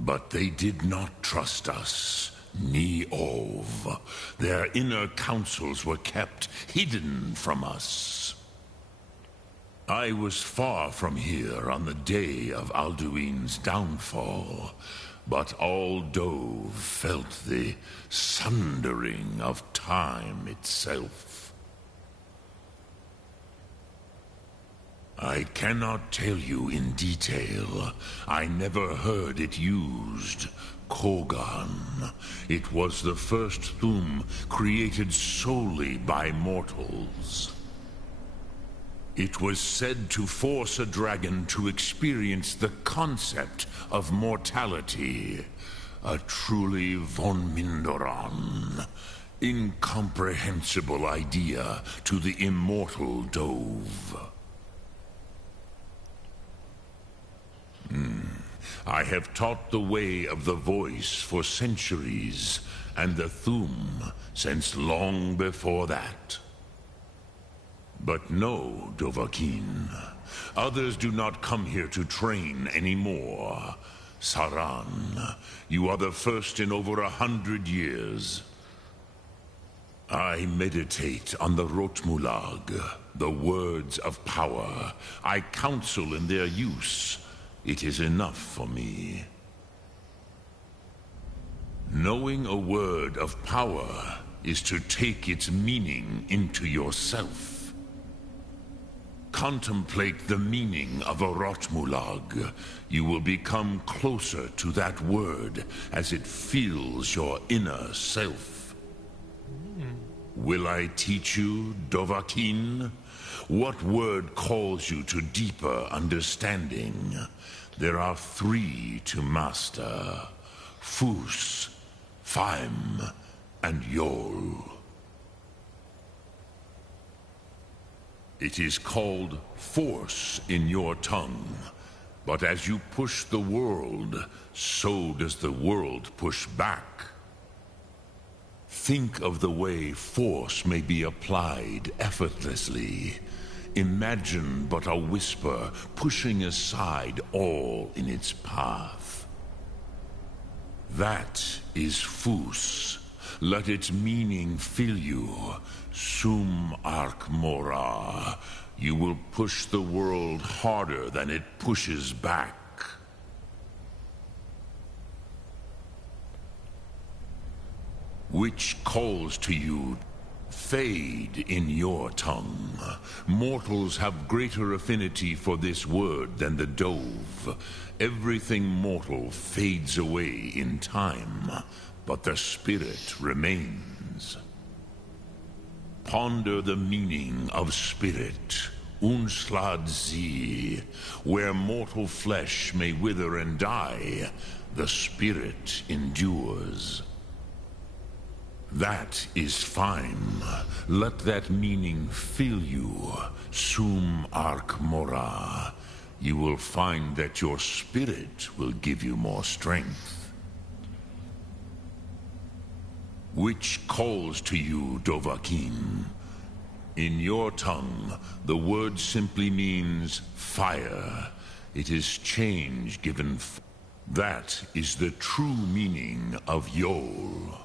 But they did not trust us, ni Ov. Their inner counsels were kept hidden from us. I was far from here on the day of Alduin's downfall, but all Dove felt the sundering of time itself. I cannot tell you in detail. I never heard it used. Kogan. It was the first Thu'um created solely by mortals. It was said to force a dragon to experience the concept of mortality. A truly von Mindoran. Incomprehensible idea to the immortal Dove. I have taught the way of the voice for centuries, and the Thu'um since long before that. But no, Dovahkiin. Others do not come here to train anymore. Saran, you are the first in over 100 years. I meditate on the Rotmulag, the words of power. I counsel in their use. It is enough for me. Knowing a word of power is to take its meaning into yourself. Contemplate the meaning of a Rotmulag. You will become closer to that word as it fills your inner self. Will I teach you, Dovahkiin? What word calls you to deeper understanding? There are 3 to master. Fus, Faim, and Yol. It is called force in your tongue. But as you push the world, so does the world push back. Think of the way force may be applied effortlessly. Imagine but a whisper pushing aside all in its path. That is Fus. Let its meaning fill you. Sum arc mora. You will push the world harder than it pushes back. Which calls to you, fade in your tongue. Mortals have greater affinity for this word than the dove. Everything mortal fades away in time, but the spirit remains. Ponder the meaning of spirit, Unslad Zi. Where mortal flesh may wither and die, the spirit endures. That is fine. Let that meaning fill you, Sum arc mora. You will find that your spirit will give you more strength. Which calls to you, Dovahkiin. In your tongue, the word simply means fire. It is change given. That is the true meaning of Yol.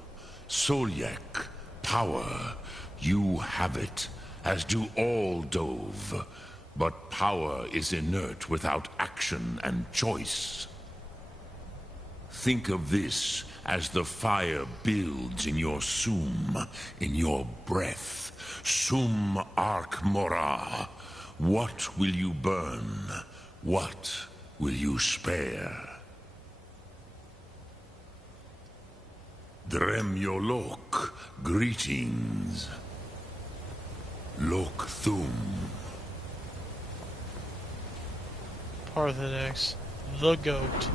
Solyek, power. You have it, as do all Dove. But power is inert without action and choice. Think of this as the fire builds in your sum, in your breath. Sum arc mora. What will you burn? What will you spare? Dremyolok, greetings. Lok Thum. Parthenax, the goat.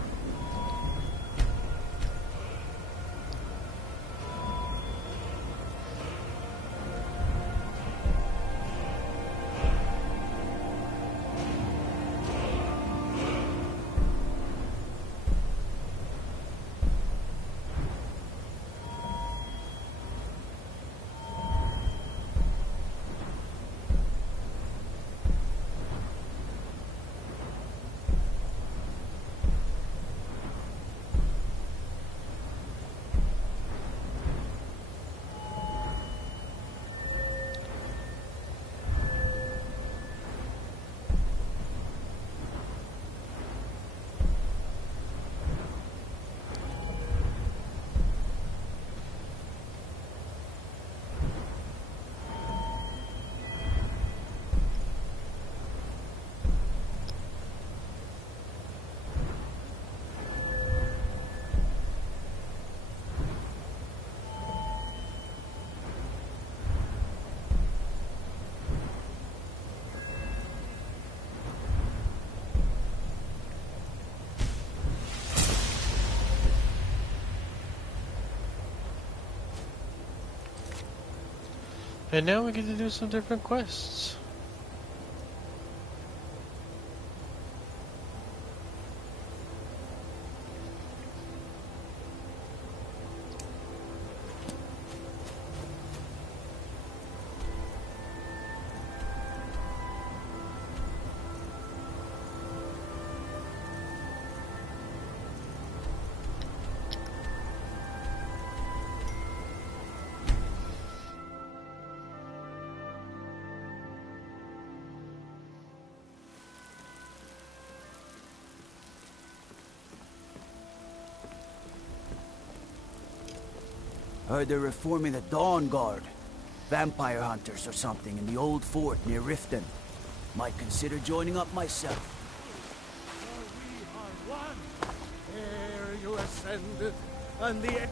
And now we get to do some different quests. Heard they're reforming the Dawn Guard. Vampire hunters or something in the old fort near Riften. Might consider joining up myself. For we are one. Ere you ascended, and the...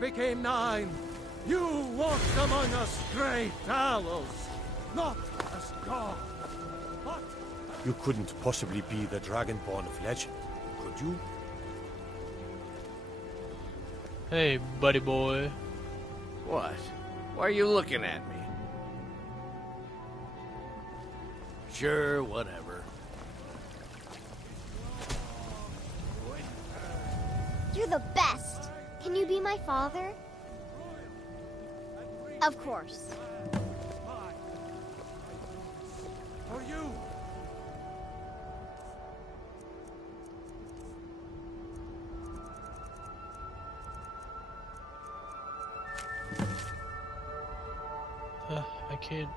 became 9. You walked among us, great Talos, not as God, but... You couldn't possibly be the Dragonborn of legend, could you? Hey, buddy boy. What? Why are you looking at me? Sure, whatever. You're the best. Can you be my father? Of course. For you! I can't.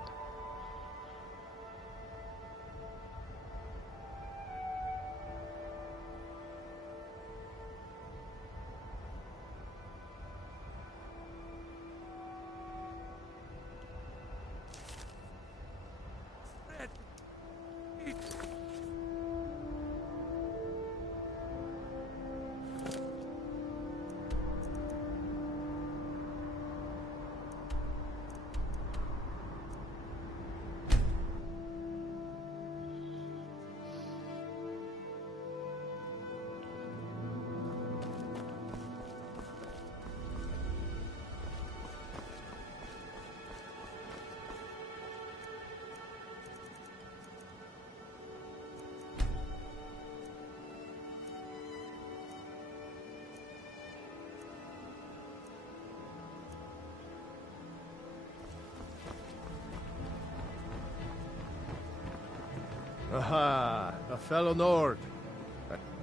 Aha, a fellow Nord.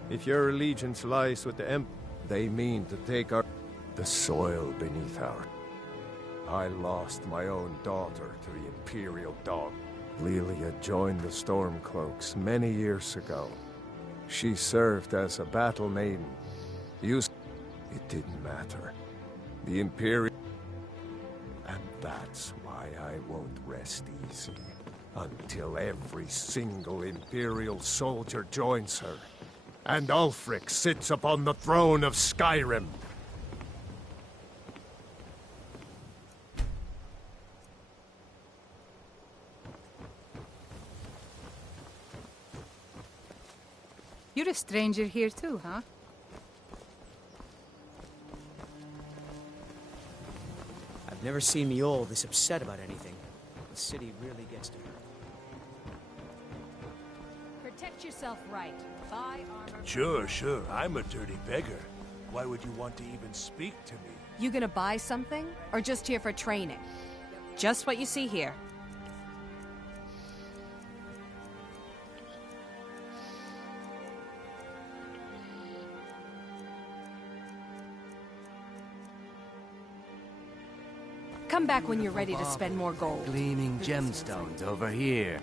If your allegiance lies with the they mean to take the soil beneath our... I lost my own daughter to the Imperial Dog. Lelia joined the Stormcloaks many years ago. She served as a battle maiden. It didn't matter. The Imperial... And that's why I won't rest easy. Until every single Imperial soldier joins her. And Ulfric sits upon the throne of Skyrim. You're a stranger here too, huh? I've never seen Mjolnir this upset about anything. The city really gets to her. Protect yourself right. Buy armor. Sure. I'm a dirty beggar. Why would you want to even speak to me? You gonna buy something? Or just here for training? Just what you see here. Come back when you're ready to spend more gold. Gleaming gemstones over here.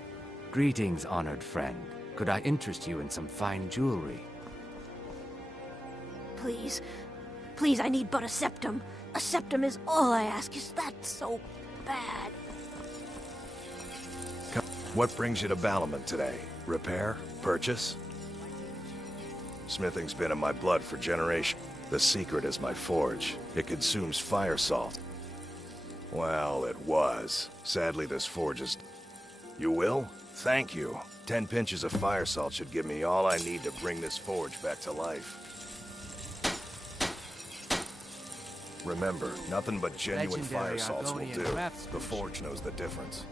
Greetings, honored friend. Could I interest you in some fine jewelry? Please. Please, I need but a septum. A septum is all I ask. Is that so bad? What brings you to Balamon today? Repair? Purchase? Smithing's been in my blood for generations. The secret is my forge. It consumes fire salt. Well, it was. Sadly, this forge is... You will? Thank you. 10 pinches of fire salt should give me all I need to bring this forge back to life. Remember, nothing but genuine fire salts will do. The forge knows the difference.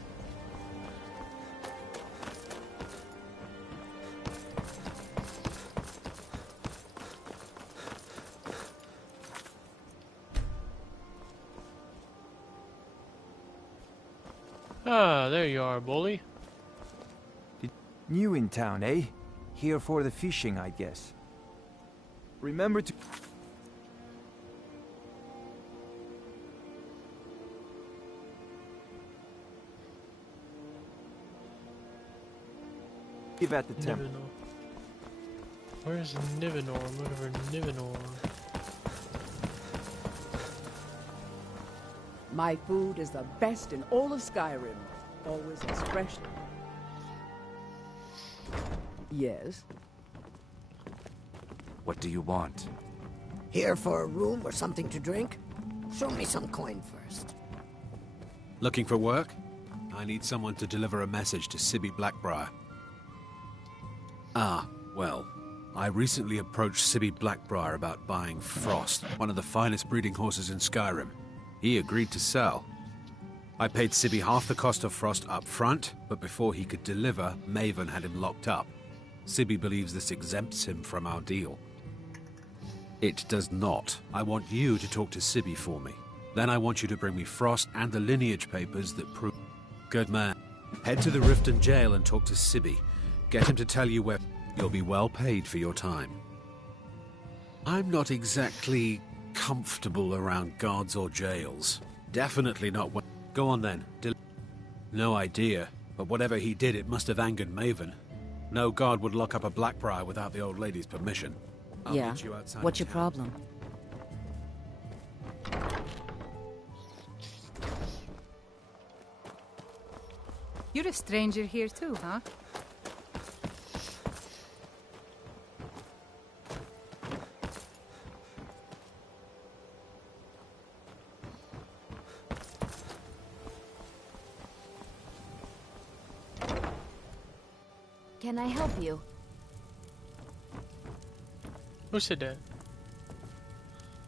Ah, there you are, bully. New in town, eh? Here for the fishing, I guess. Remember to... Give at the temple. Where's Nivenor? I'm looking for Nivenor. My food is the best in all of Skyrim. Always as fresh. Yes? What do you want? Here for a room or something to drink? Show me some coin first. Looking for work? I need someone to deliver a message to Sibby Blackbriar. Ah, well, I recently approached Sibby Blackbriar about buying Frost, one of the finest breeding horses in Skyrim. He agreed to sell. I paid Sibby half the cost of Frost up front, but before he could deliver, Maven had him locked up. Sibby believes this exempts him from our deal. It does not. I want you to talk to Sibby for me. Then I want you to bring me Frost and the lineage papers that prove... Good man. Head to the Riften jail and talk to Sibby. Get him to tell you where... You'll be well paid for your time. I'm not exactly comfortable around guards or jails. Definitely not when... Go on then. No idea, but whatever he did, it must have angered Maven. No guard would lock up a Blackbriar without the old lady's permission. I'll Yeah. meet you outside What's of your town. problem? You're a stranger here too, huh? Can I help you? Who said that?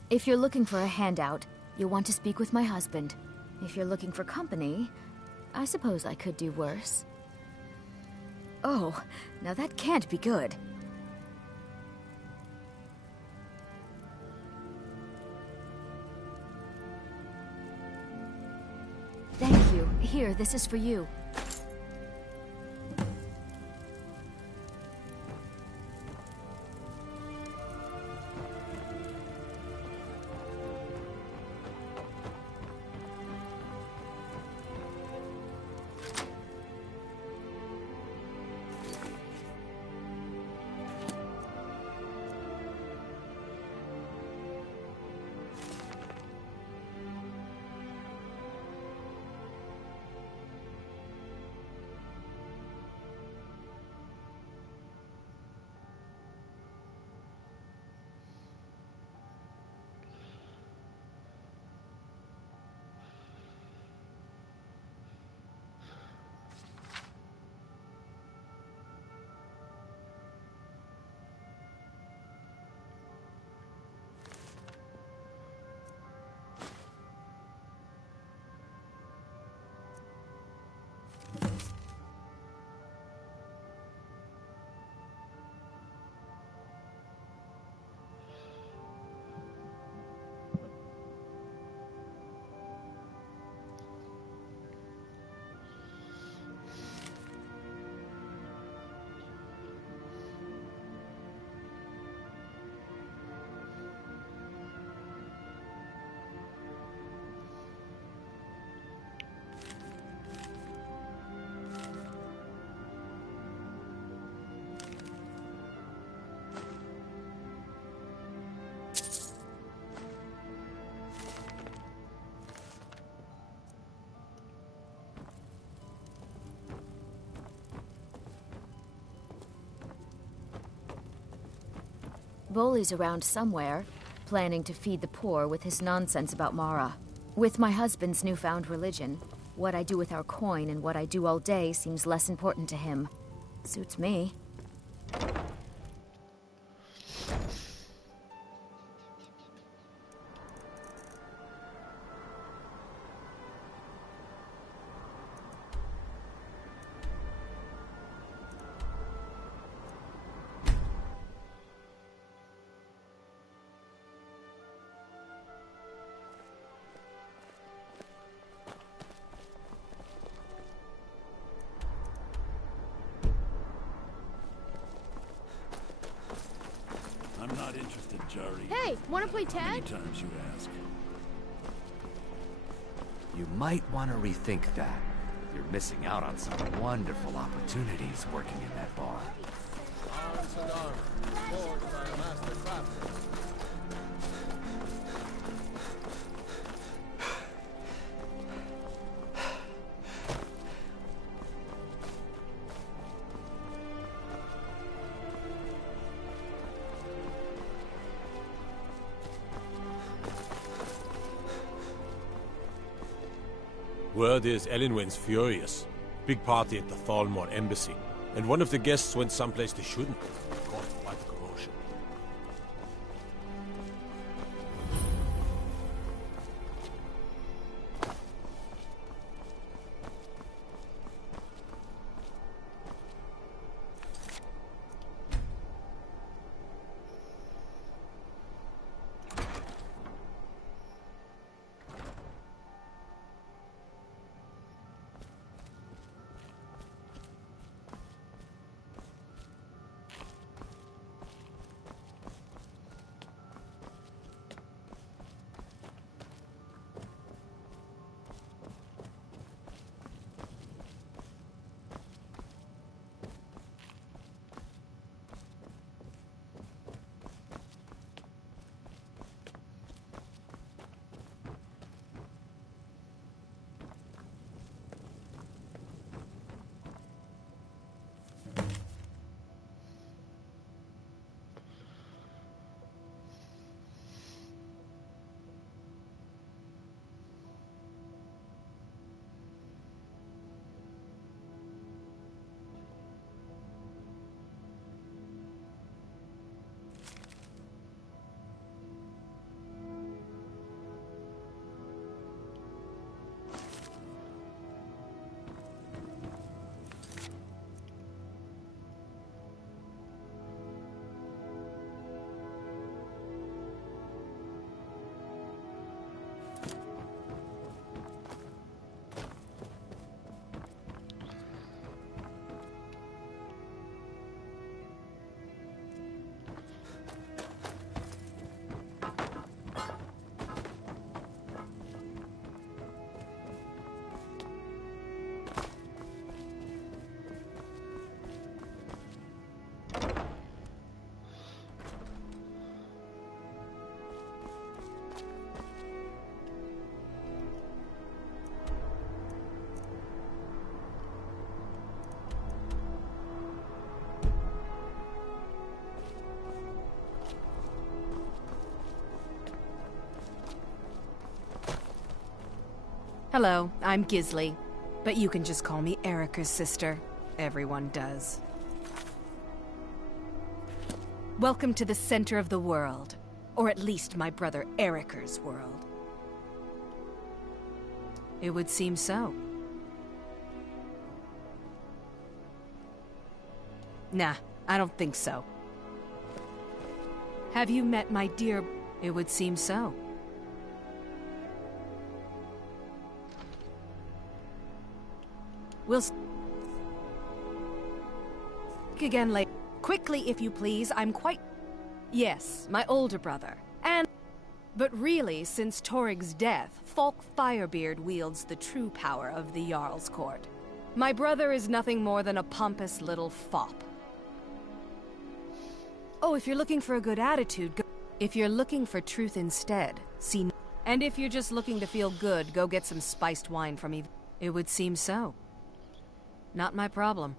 If you're looking for a handout, you'll want to speak with my husband. If you're looking for company, I suppose I could do worse. Oh, now that can't be good. Thank you. Here, this is for you. Bolly's around somewhere, planning to feed the poor with his nonsense about Mara. With my husband's newfound religion, what I do with our coin and what I do all day seems less important to him. Suits me. I'm not interested, Jari. Hey, wanna play How many tag? times you ask? You might want to rethink that. You're missing out on some wonderful opportunities working in that bar. Arms and armor, forged by a master craftsman. Word is Elinwen's furious. Big party at the Thalmor embassy. And one of the guests went someplace they shouldn't. Caused quite a commotion. Hello, I'm Gisli, but you can just call me Erica's sister. Everyone does. Welcome to the center of the world. Or at least my brother Erica's world. It would seem so. Nah, I don't think so. Have you met my dear... It would seem so. We'll... again later. Quickly, if you please, I'm quite... Yes, my older brother. And... But really, since Torig's death, Falk Firebeard wields the true power of the Jarl's court. My brother is nothing more than a pompous little fop. Oh, if you're looking for a good attitude, go... If you're looking for truth instead, see... And if you're just looking to feel good, go get some spiced wine from me. It would seem so. Not my problem.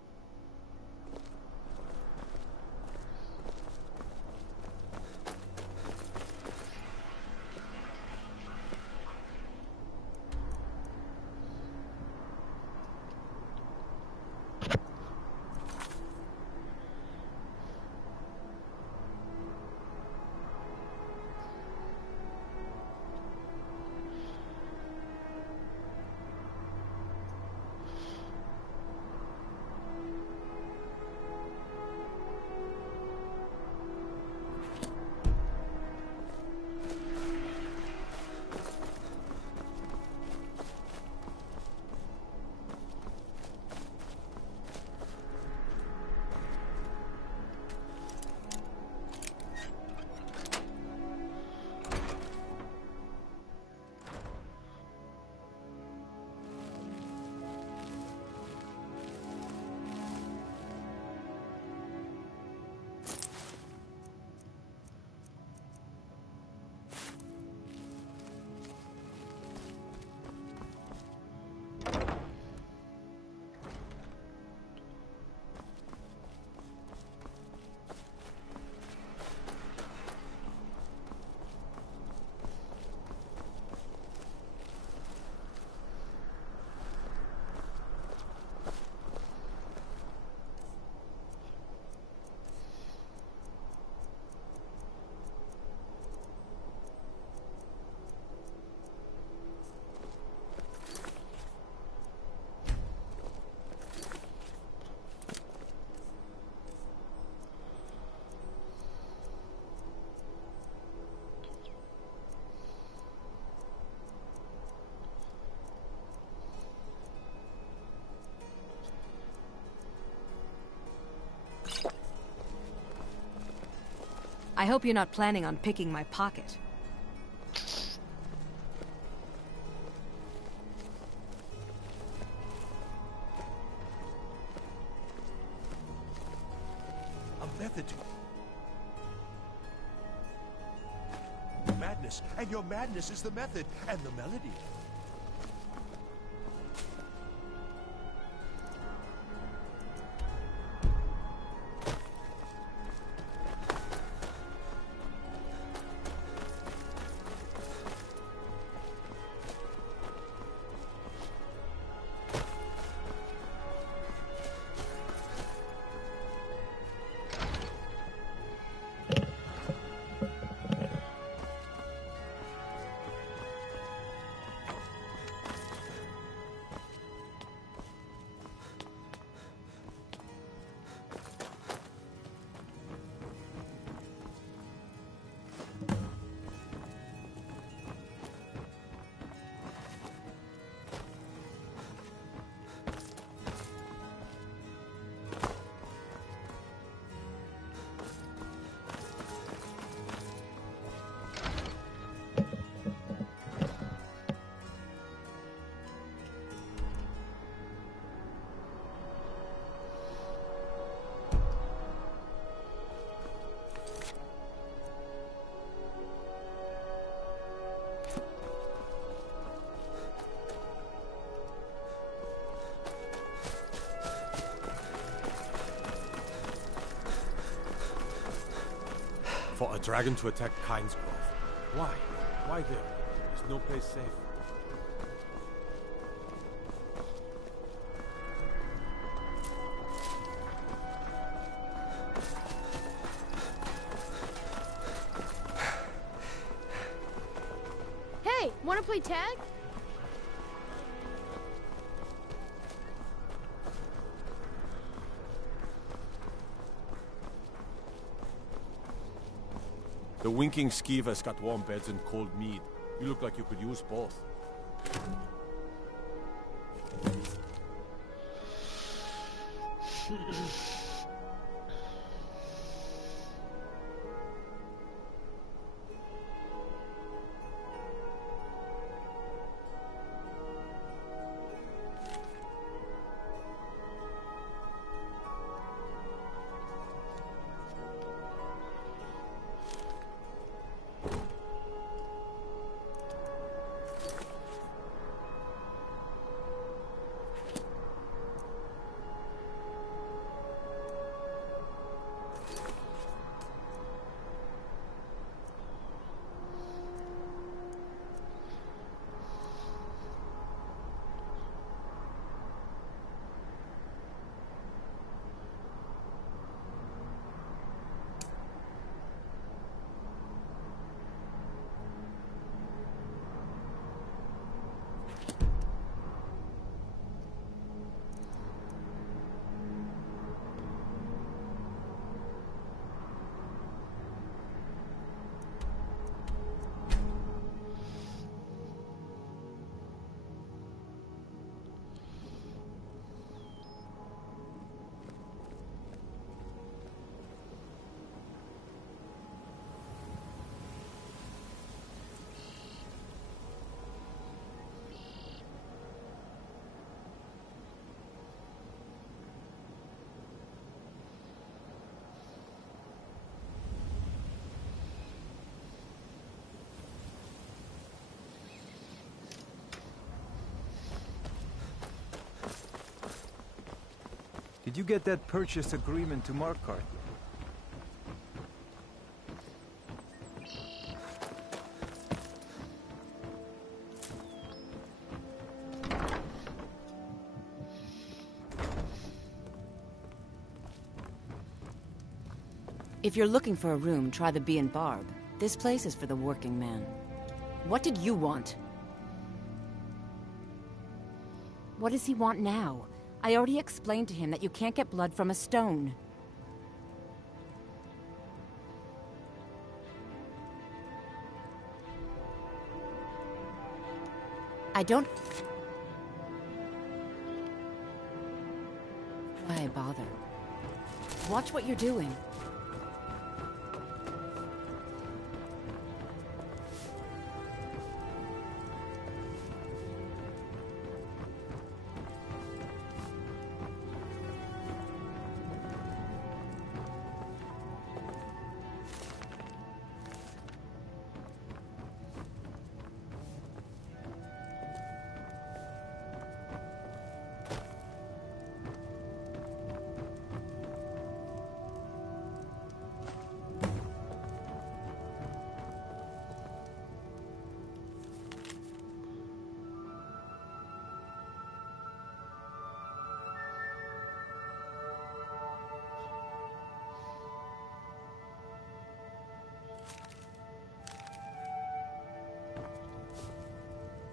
I hope you're not planning on picking my pocket. A method to... madness, and your madness is the method, and the melody. For a dragon to attack Kyne's Grove. Why? Why there? There's no place safe. Hey, wanna play tag? The winking skeever's got warm beds and cold mead. You look like you could use both. Did you get that purchase agreement to Markarth? If you're looking for a room, try the Bee and Barb. This place is for the working man. What did you want? What does he want now? I already explained to him that you can't get blood from a stone. I don't... Why bother? Watch what you're doing.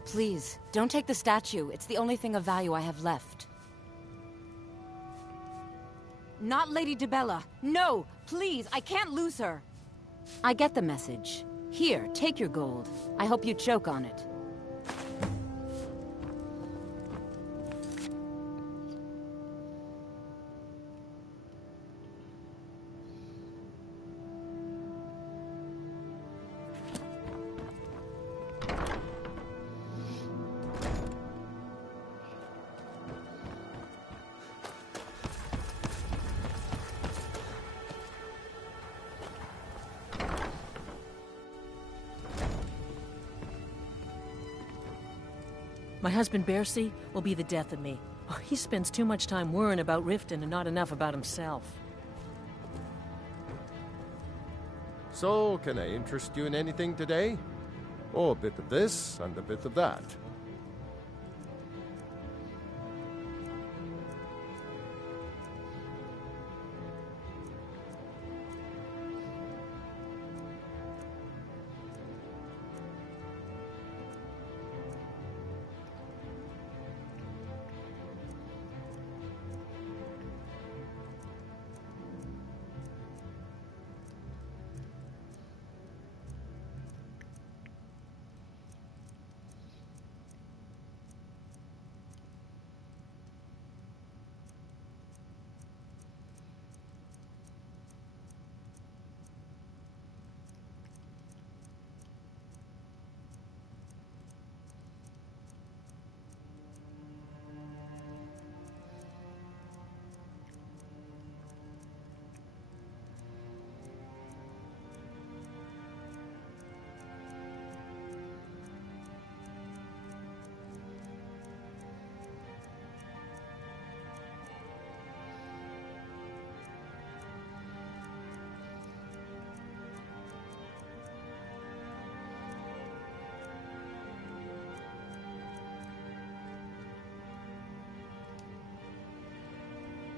Please, don't take the statue. It's the only thing of value I have left. Not Lady Dibella. No! Please, I can't lose her! I get the message. Here, take your gold. I hope you choke on it. My husband, Bercy, will be the death of me. Oh, he spends too much time worrying about Riften and not enough about himself. So, can I interest you in anything today? Oh, a bit of this and a bit of that.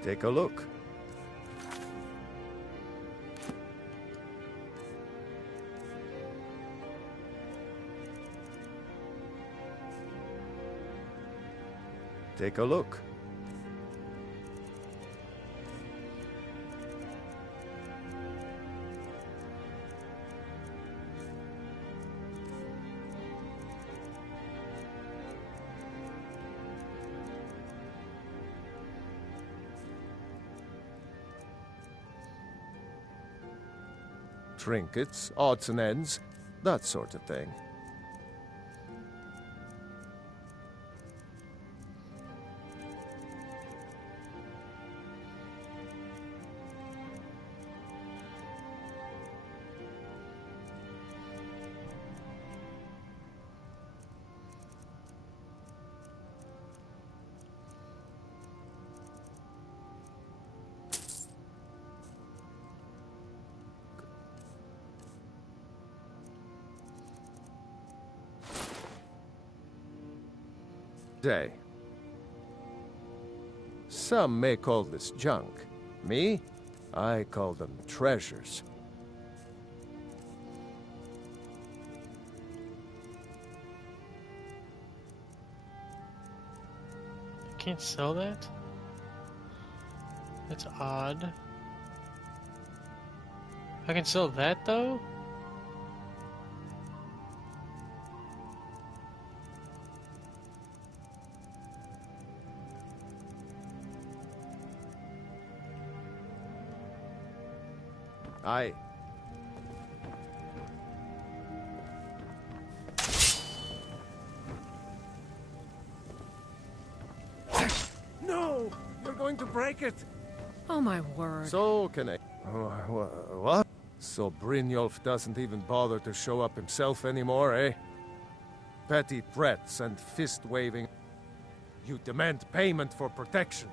Take a look. Take a look. Trinkets, odds and ends, that sort of thing. Day. Some may call this junk. Me? I call them treasures. I can't sell that? That's odd. I can sell that though? Aye. No! You're going to break it! Oh my word. So can I... What? So Brynjolf doesn't even bother to show up himself anymore, eh? Petty threats and fist-waving. You demand payment for protection,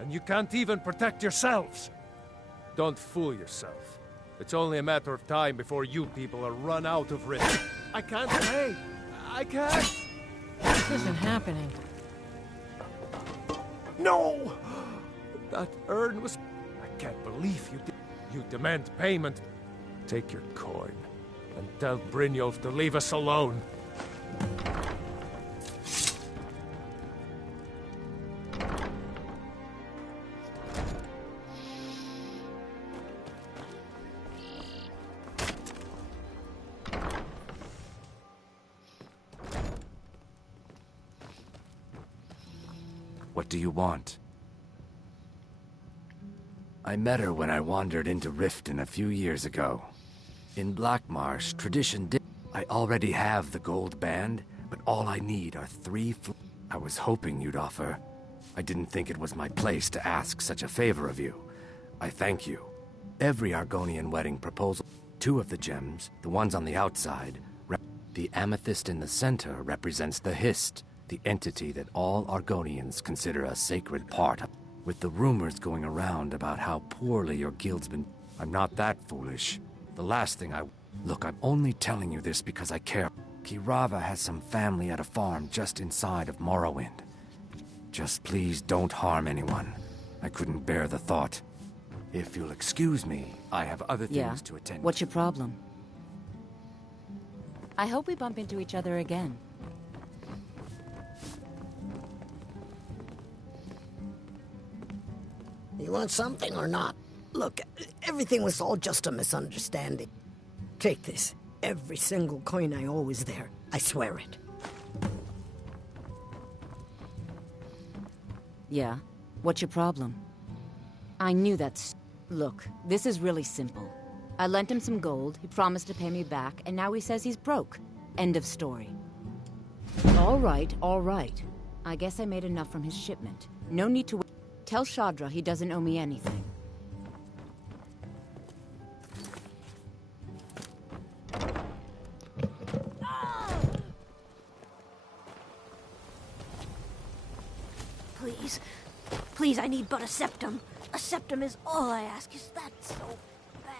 and you can't even protect yourselves! Don't fool yourself. It's only a matter of time before you people are run out of risk. I can't pay! I can't! This isn't happening. No! That urn was... I can't believe you did... You demand payment. Take your coin, and tell Brynjolf to leave us alone. What do you want? I met her when I wandered into Riften a few years ago. In Blackmarsh, tradition did. I already have the gold band, but all I need are 3 I was hoping you'd offer. I didn't think it was my place to ask such a favor of you. I thank you. Every Argonian wedding proposal, 2 of the gems, the ones on the outside, the amethyst in the center represents the Hist, the entity that all Argonians consider a sacred part of. With the rumors going around about how poorly your guild's been, I'm not that foolish. The last thing Look, I'm only telling you this because I care. Kirava has some family at a farm just inside of Morrowind. Just please don't harm anyone. I couldn't bear the thought. If you'll excuse me, I have other things to attend to. What's your problem? I hope we bump into each other again. You want something or not? Look, everything was all just a misunderstanding. Take this. Every single coin I owe is there. I swear it. Yeah? What's your problem? I knew that's... Look, this is really simple. I lent him some gold, he promised to pay me back, and now he says he's broke. End of story. All right, all right. I guess I made enough from his shipment. No need to... Tell Shadra he doesn't owe me anything. Please. Please, I need but a septum. A septum is all I ask. Is that so bad?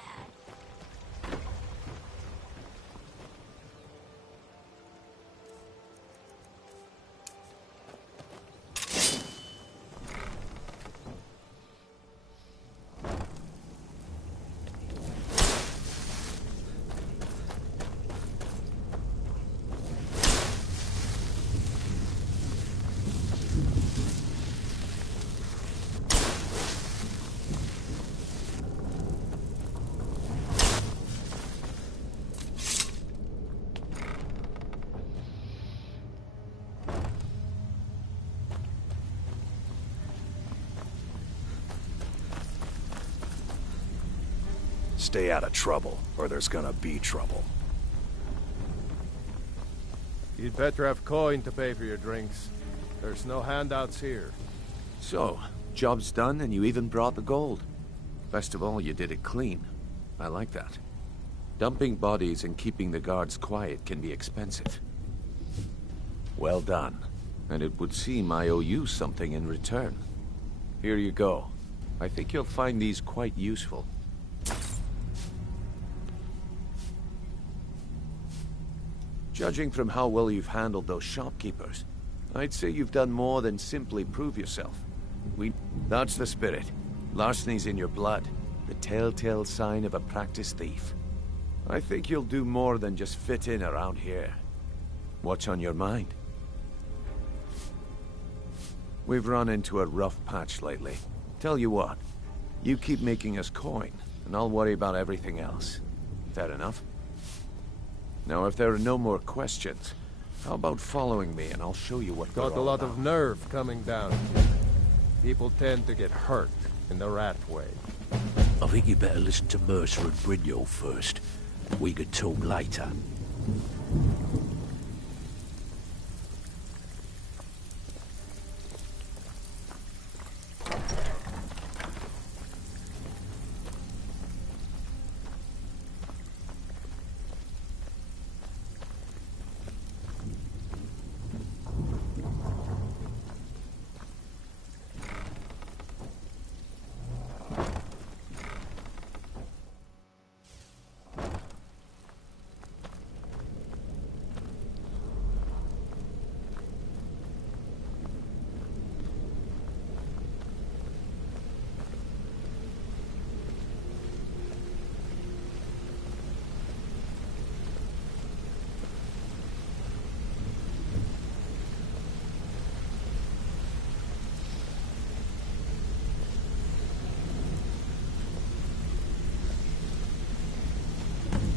Stay out of trouble, or there's gonna be trouble. You'd better have coin to pay for your drinks. There's no handouts here. So, job's done and you even brought the gold. Best of all, you did it clean. I like that. Dumping bodies and keeping the guards quiet can be expensive. Well done. And it would seem I owe you something in return. Here you go. I think you'll find these quite useful. Judging from how well you've handled those shopkeepers, I'd say you've done more than simply prove yourself. That's the spirit. Larceny's in your blood, the telltale sign of a practiced thief. I think you'll do more than just fit in around here. What's on your mind? We've run into a rough patch lately. Tell you what, you keep making us coin, and I'll worry about everything else. Fair enough? Now, if there are no more questions, how about following me and I'll show you what Got a lot of nerve coming down. People tend to get hurt in the rat way. I think you better listen to Mercer and Brynjol first. We could talk later.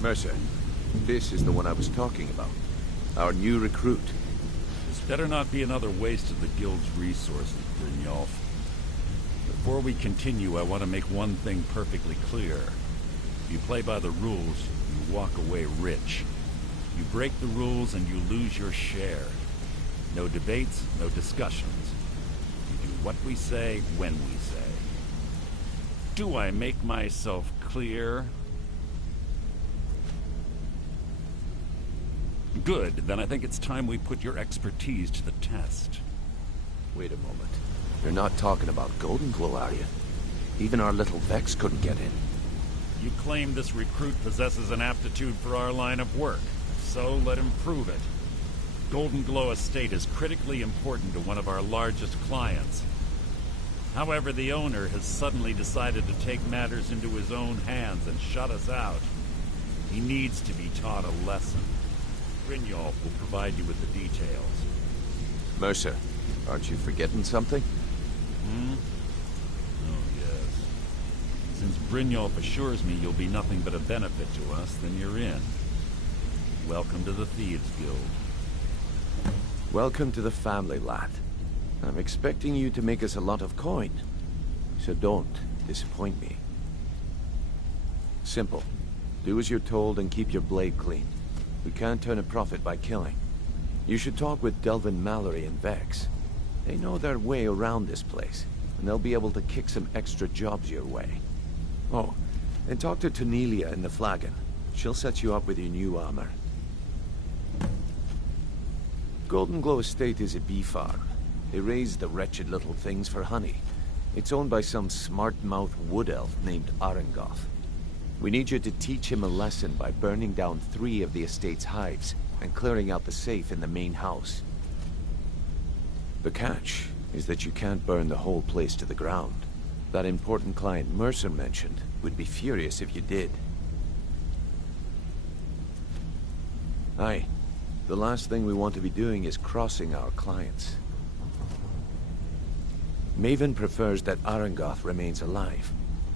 Mercer, this is the one I was talking about. Our new recruit. Better not be another waste of the Guild's resources, Brynjolf. Before we continue, I want to make one thing perfectly clear. If you play by the rules, you walk away rich. You break the rules and you lose your share. No debates, no discussions. We do what we say, when we say. Do I make myself clear? Good, then I think it's time we put your expertise to the test. Wait a moment. You're not talking about Golden Glow, are you? Even our little Vex couldn't get in. You claim this recruit possesses an aptitude for our line of work. So let him prove it. Golden Glow Estate is critically important to one of our largest clients. However, the owner has suddenly decided to take matters into his own hands and shut us out. He needs to be taught a lesson. Brynjolf will provide you with the details. Mercer, aren't you forgetting something? Oh, yes. Since Brynjolf assures me you'll be nothing but a benefit to us, then you're in. Welcome to the Thieves Guild. Welcome to the family, lad. I'm expecting you to make us a lot of coin. So don't disappoint me. Simple. Do as you're told and keep your blade clean. We can't turn a profit by killing. You should talk with Delvin Mallory and Vex. They know their way around this place, and they'll be able to kick some extra jobs your way. Oh, and talk to Tanelia in the Flagon. She'll set you up with your new armor. Golden Glow Estate is a bee farm. They raise the wretched little things for honey. It's owned by some smart-mouthed wood elf named Arangoth. We need you to teach him a lesson by burning down 3 of the estate's hives and clearing out the safe in the main house. The catch is that you can't burn the whole place to the ground. That important client Mercer mentioned would be furious if you did. Aye. The last thing we want to be doing is crossing our clients. Maven prefers that Arangoth remains alive.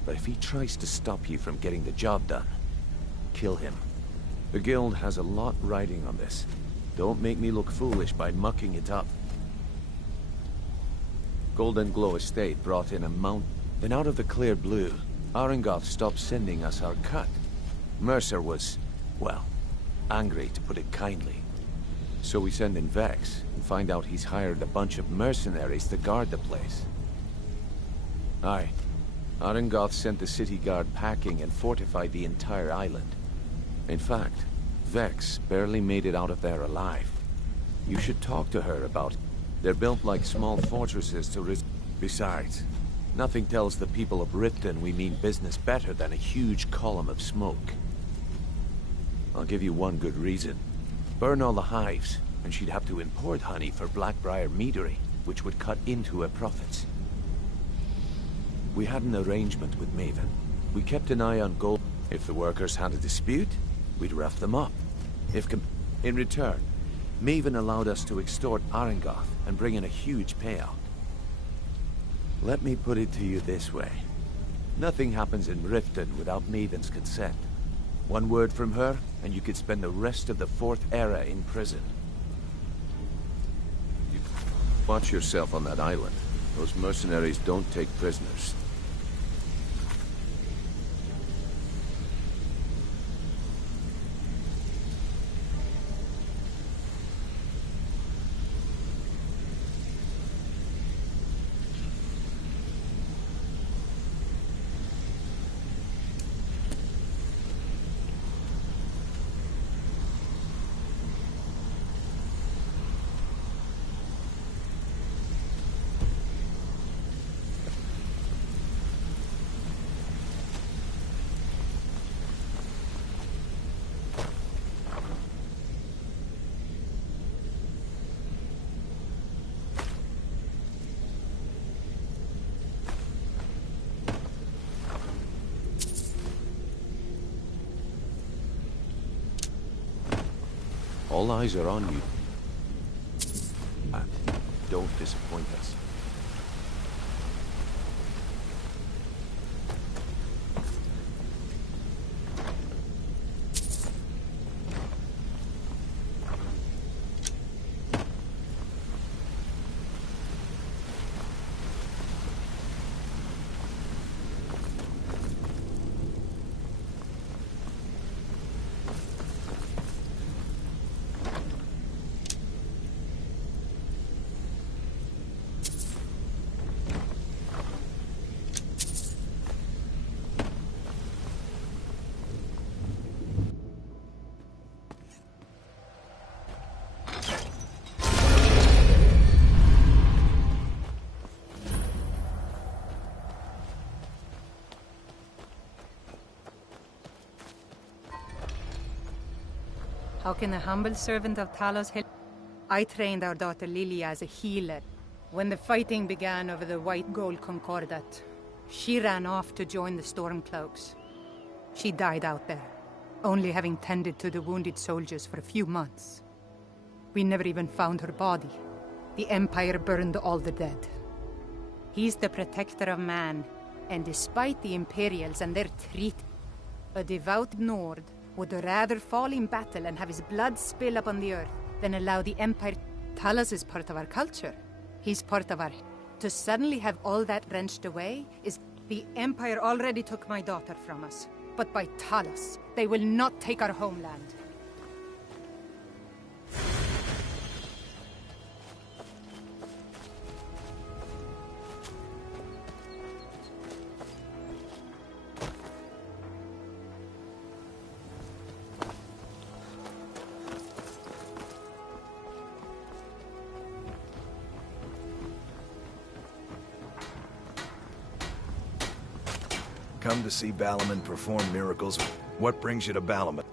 But if he tries to stop you from getting the job done, kill him. The Guild has a lot riding on this. Don't make me look foolish by mucking it up. Golden Glow Estate brought in a mount. Then out of the clear blue, Arangoth stopped sending us our cut. Mercer was, well, angry to put it kindly. So we send in Vex and find out he's hired a bunch of mercenaries to guard the place. Aye. Arangoth sent the city guard packing and fortified the entire island. In fact, Vex barely made it out of there alive. You should talk to her about it. They're built like small fortresses to Besides, nothing tells the people of Riften we mean business better than a huge column of smoke. I'll give you one good reason. Burn all the hives, and she'd have to import honey for Blackbriar meadery, which would cut into her profits. We had an arrangement with Maven. We kept an eye on gold. If the workers had a dispute, we'd rough them up. In return, Maven allowed us to extort Arangoth and bring in a huge payout. Let me put it to you this way. Nothing happens in Riften without Maven's consent. One word from her, and you could spend the rest of the 4th era in prison. Watch yourself on that island. Those mercenaries don't take prisoners. All eyes are on you. And don't disappoint us. How can a humble servant of Talos help? I trained our daughter Lilia as a healer. When the fighting began over the white gold concordat, she ran off to join the Stormcloaks. She died out there, only having tended to the wounded soldiers for a few months. We never even found her body. The Empire burned all the dead. He's the protector of man, and despite the Imperials and their treat, a devout Nord would rather fall in battle and have his blood spill upon the earth than allow the Empire. Talos is part of our culture. He's part of our... To suddenly have all that wrenched away is... The Empire already took my daughter from us. But by Talos, they will not take our homeland. Come to see Balaman perform miracles. What brings you to Balaman?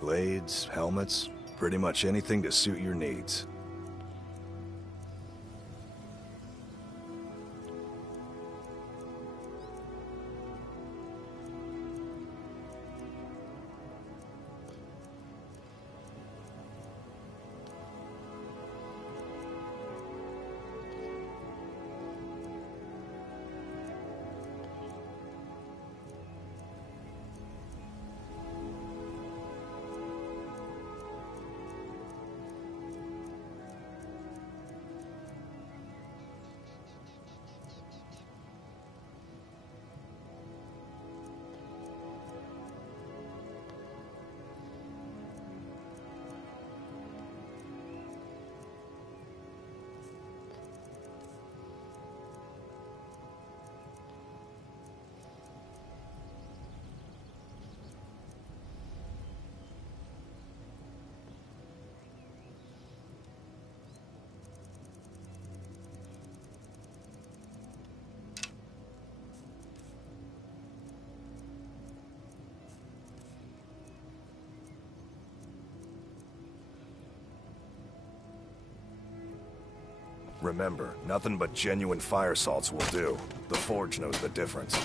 Blades, helmets, pretty much anything to suit your needs. Remember, nothing but genuine fire salts will do. The Forge knows the difference.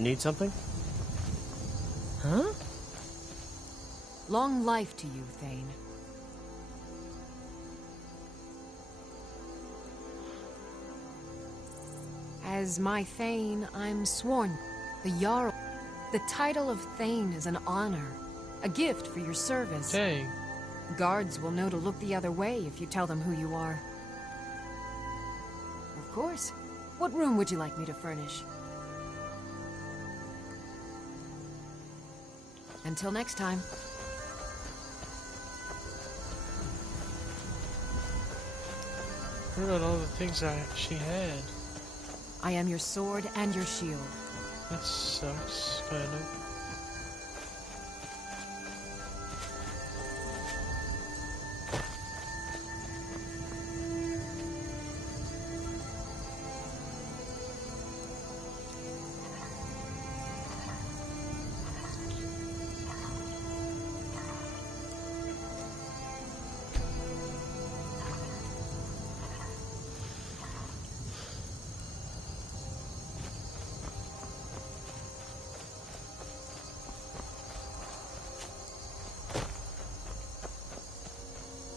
Need something? Huh? Long life to you, Thane. As my Thane, I'm sworn. The Jarl. The title of Thane is an honor. A gift for your service. Dang. Guards will know to look the other way if you tell them who you are. Of course. What room would you like me to furnish? Until next time. What about all the things she had? I am your sword and your shield. That sucks, kind of.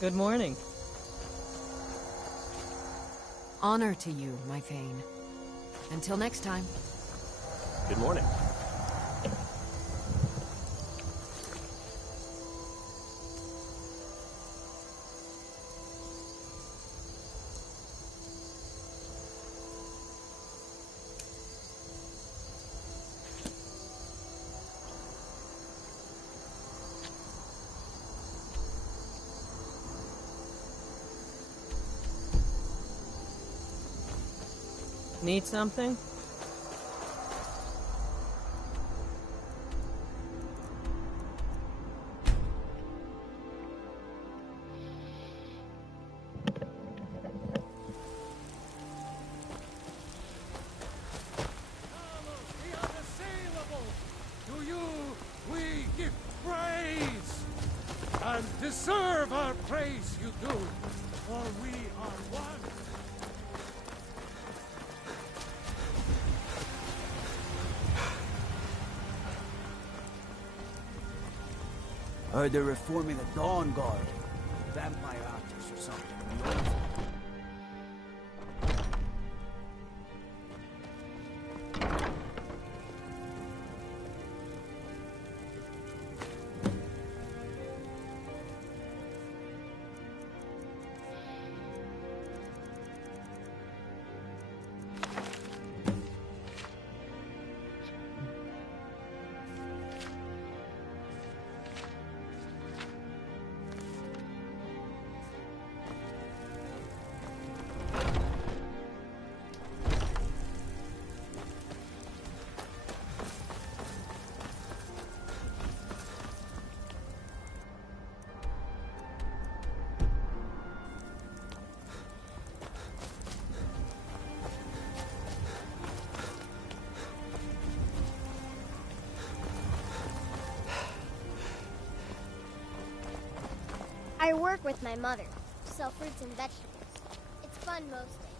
Good morning. Honor to you, my Thane. Until next time. Good morning. Need something? To you we give praise, and deserve our praise you do, for we are one. Heard they're reforming the Dawn Guard. Vampire artists or something. I work with my mother, sell fruits and vegetables. It's fun most days.